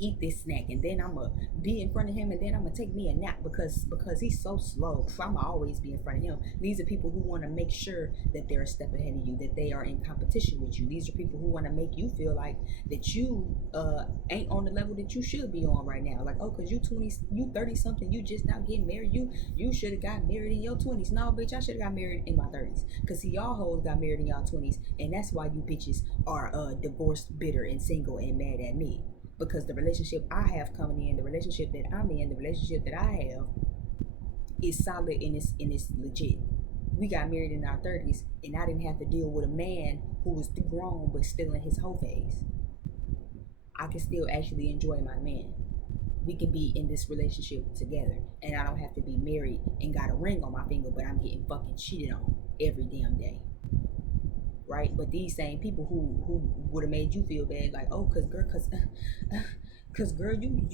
eat this snack, and then I'm gonna be in front of him, and then I'm gonna take me a nap because he's so slow. I'm gonna always be in front of him. These are people who want to make sure that they're a step ahead of you, that they are in competition with you. These are people who want to make you feel like that you ain't on the level that you should be on right now. Like, oh, because you 20, you 30 something, you just now getting married. You should have got married in your 20s. No, bitch, I should have got married in my 30s. Because see, y'all hoes got married in y'all 20s, and that's why you bitches are divorced, bitter, and single, and mad at me. because the relationship I have coming in, the relationship that I'm in, the relationship that I have is solid and it's legit. We got married in our 30s, and I didn't have to deal with a man who was grown but still in his whole phase. I can still actually enjoy my man. We can be in this relationship together, and I don't have to be married and got a ring on my finger, but I'm getting fucking cheated on every damn day. Right? But these same people who would have made you feel bad, like, oh, cause girl, you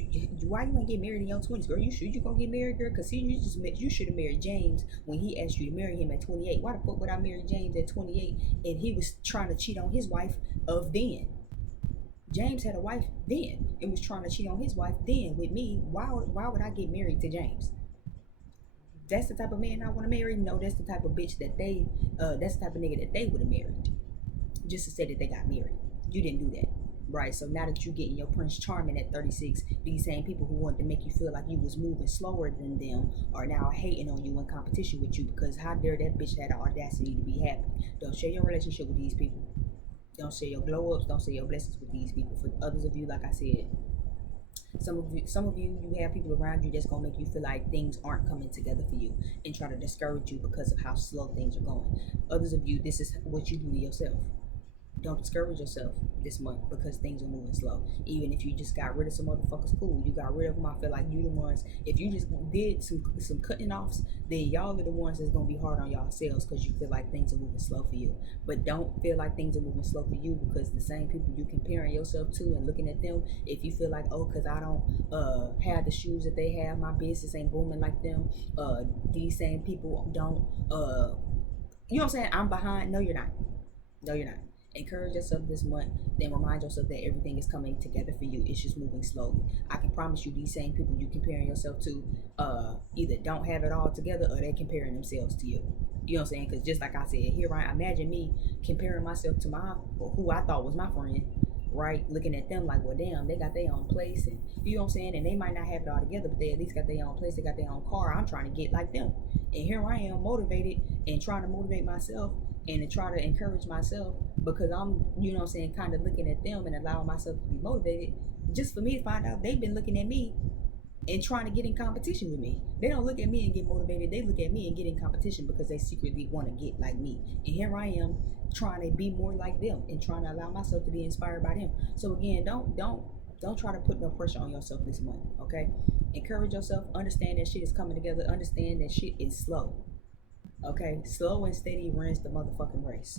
why you ain't get married in your 20s, girl? You gonna get married, girl? Cause you should have married James when he asked you to marry him at 28. Why the fuck would I marry James at 28 and he was trying to cheat on his wife of then? James had a wife then and was trying to cheat on his wife then with me. Why would I get married to James? That's the type of man I want to marry? No, that's the type of bitch that that's the type of nigga that they would have married. Just to say that they got married. You didn't do that. Right, so now that you're getting your Prince Charming at 36, these same people who wanted to make you feel like you was moving slower than them are now hating on you in competition with you, because how dare that bitch had the audacity to be happy. Don't share your relationship with these people. Don't share your glow ups. Don't share your blessings with these people. For others of you, like I said, some of you have people around you that's gonna make you feel like things aren't coming together for you and try to discourage you because of how slow things are going. Others of you, this is what you do to yourself. Don't discourage yourself this month because things are moving slow. Even if you just got rid of some motherfuckers, cool. You got rid of them. I feel like you the ones. If you just did some cutting offs, then y'all are the ones that's gonna be hard on yourselves because you feel like things are moving slow for you. But don't feel like things are moving slow for you because the same people you comparing yourself to and looking at them. If you feel like, oh, because I don't have the shoes that they have, my business ain't booming like them. These same people don't. You know what I'm saying? I'm behind. No, you're not. No, you're not. Encourage yourself this month, then remind yourself that everything is coming together for you. It's just moving slowly. I can promise you these same people you comparing yourself to either don't have it all together or they're comparing themselves to you. You know what I'm saying? Because just like I said, here I imagine me comparing myself to who I thought was my friend, right? Looking at them like, well, damn, they got their own place, and you know what I'm saying? And they might not have it all together, but they at least got their own place. They got their own car. I'm trying to get like them. And here I am motivated and trying to motivate myself and to try to encourage myself because I'm, you know what I'm saying, kind of looking at them and allowing myself to be motivated just for me to find out they've been looking at me and trying to get in competition with me. They don't look at me and get motivated. They look at me and get in competition because they secretly want to get like me. And here I am trying to be more like them and trying to allow myself to be inspired by them. So again, don't try to put no pressure on yourself this month, okay? Encourage yourself. Understand that shit is coming together. Understand that shit is slow. Okay, slow and steady wins the motherfucking race.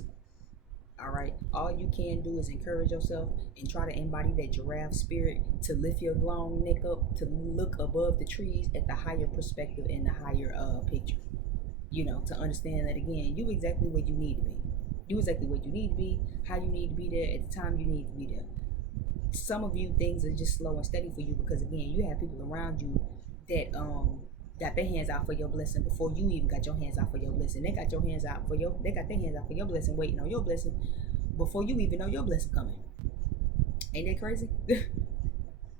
All right, all you can do is encourage yourself and try to embody that giraffe spirit to lift your long neck up, to look above the trees at the higher perspective and the higher picture. You know, to understand that again, you exactly where you need to be. Do exactly what you need to be, how you need to be there, at the time you need to be there. Some of you, things are just slow and steady for you because again, you have people around you that got their hands out for your blessing before you even got your hands out for your blessing. They got their hands out for your blessing, waiting on your blessing before you even know your blessing coming. Ain't that crazy?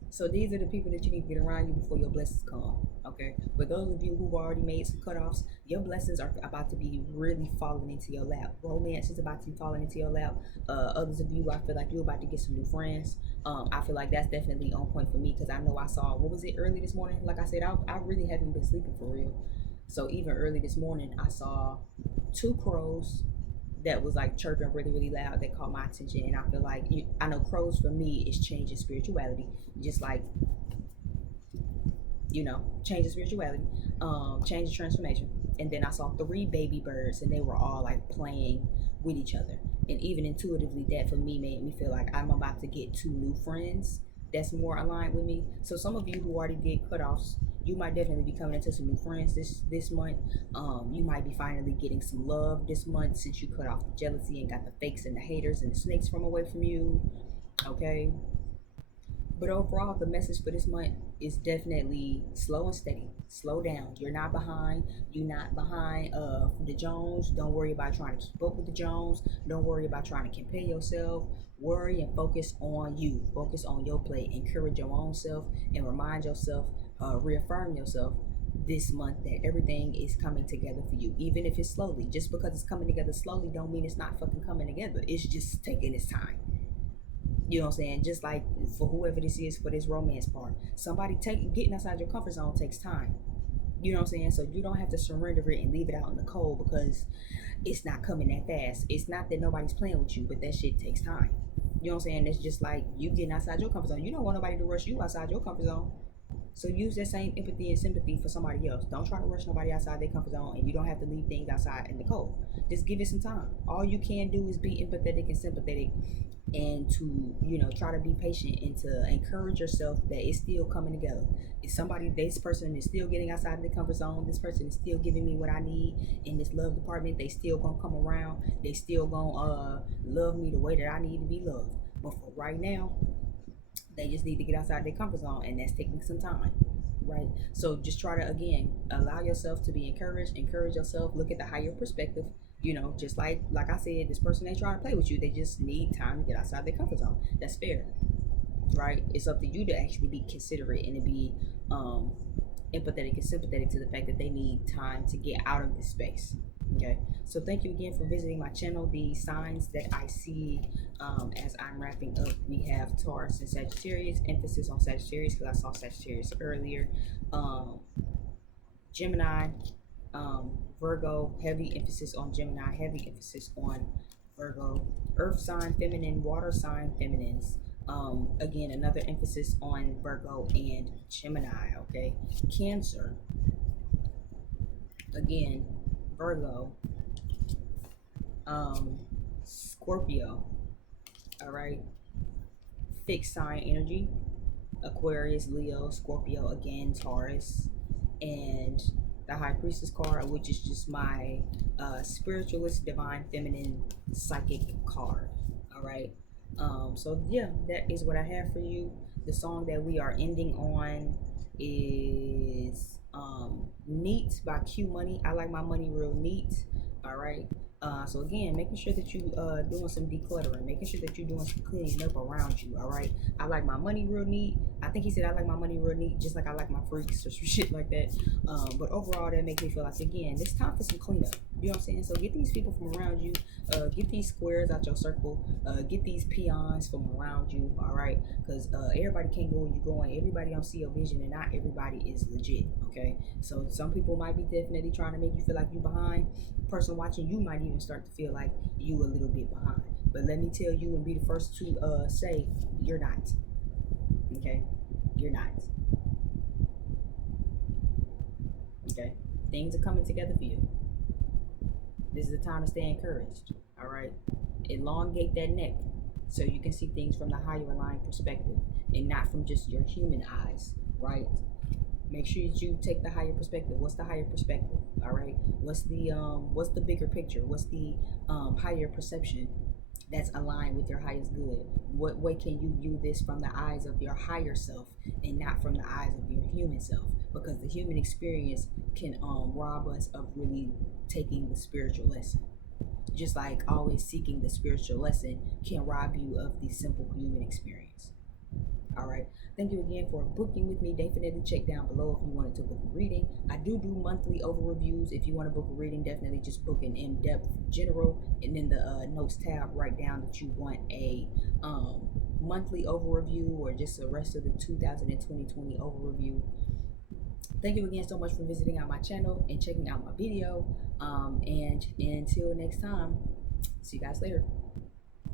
So these are the people that you need to get around you before your blessings come. Okay. For those of you who've already made some cutoffs, your blessings are about to be really falling into your lap. Romance is about to be falling into your lap. Others of you, I feel like you're about to get some new friends. I feel like that's definitely on point for me because I know I saw, what was it, early this morning? Like I said, I really haven't been sleeping for real. So even early this morning, I saw 2 crows that was like chirping really, really loud that caught my attention. And I feel like, I know crows for me is changing spirituality. Just like, you know, change of spirituality, change of transformation. And then I saw 3 baby birds and they were all like playing with each other. And even intuitively, that for me made me feel like I'm about to get 2 new friends that's more aligned with me. So some of you who already did cutoffs, you might definitely be coming into some new friends this month. You might be finally getting some love this month since you cut off the jealousy and got the fakes and the haters and the snakes from away from you. Okay. But overall, the message for this month is definitely slow and steady. Slow down. You're not behind. You're not behind the Jones. Don't worry about trying to keep up with the Jones. Don't worry about trying to compare yourself. Worry and focus on you. Focus on your play. Encourage your own self and remind yourself, reaffirm yourself this month that everything is coming together for you, even if it's slowly. Just because it's coming together slowly don't mean it's not fucking coming together. It's just taking its time. You know what I'm saying? Just like for whoever this is for this romance part, getting outside your comfort zone takes time. You know what I'm saying? So you don't have to surrender it and leave it out in the cold because it's not coming that fast. It's not that nobody's playing with you, but that shit takes time. You know what I'm saying? It's just like you getting outside your comfort zone. You don't want nobody to rush you outside your comfort zone. So use that same empathy and sympathy for somebody else. Don't try to rush nobody outside their comfort zone, and you don't have to leave things outside in the cold. Just give it some time. All you can do is be empathetic and sympathetic, and to try to be patient and to encourage yourself that it's still coming together. If this person is still getting outside of the comfort zone, this person is still giving me what I need in this love department, they still gonna come around, they still gonna love me the way that I need to be loved. But for right now, they just need to get outside their comfort zone, and that's taking some time, right? So just try to, again, allow yourself to be encouraged, encourage yourself, look at the higher perspective. Just like I said, this person ain't trying to play with you. They just need time to get outside their comfort zone. That's fair, right? It's up to you to actually be considerate and to be empathetic and sympathetic to the fact that they need time to get out of this space. Okay, so thank you again for visiting my channel. The signs that I see as I'm wrapping up, we have Taurus and Sagittarius, emphasis on Sagittarius because I saw Sagittarius earlier. Gemini, Virgo, heavy emphasis on Gemini, heavy emphasis on Virgo. Earth sign feminine, water sign feminines. Again, another emphasis on Virgo and Gemini. Okay, Cancer, again, Virgo, Scorpio. All right, fixed sign energy, Aquarius, Leo, Scorpio, again, Taurus, and the High Priestess card, which is just my spiritualist, divine, feminine, psychic card. All right. So yeah, that is what I have for you. The song that we are ending on is Neat by Q Money. I like my money real neat. All right. So again, making sure that you doing some decluttering, making sure that you're doing some cleaning up around you. All right. I like my money real neat. I think he said I like my money real neat, just like I like my freaks or some shit like that. But overall, that makes me feel like, again, it's time for some cleanup. You know what I'm saying? So get these people from around you. Get these squares out your circle. Get these peons from around you. All right, because everybody can't go where you're going. Everybody don't see your vision, and not everybody is legit. Okay, so some people might be definitely trying to make you feel like you behind. The person watching you might even start to feel like you a little bit behind. But let me tell you and be the first to say you're not. Okay, you're not. Okay, things are coming together for you. This is the time to stay encouraged. All right, elongate that neck so you can see things from the higher aligned perspective and not from just your human eyes. Right, make sure that you take the higher perspective. What's the higher perspective? All right, what's the bigger picture? What's the higher perception that's aligned with your highest good? What way can you view this from the eyes of your higher self and not from the eyes of your human self? Because the human experience can rob us of really taking the spiritual lesson. Just like always seeking the spiritual lesson can rob you of the simple human experience. All right. Thank you again for booking with me. Definitely check down below if you wanted to book a reading. I do monthly over reviews. If you want to book a reading, definitely just book an in-depth general, and in the notes tab, write down that you want a monthly over review or just the rest of the 2020 over review. Thank you again so much for visiting out my channel and checking out my video. And until next time, see you guys later.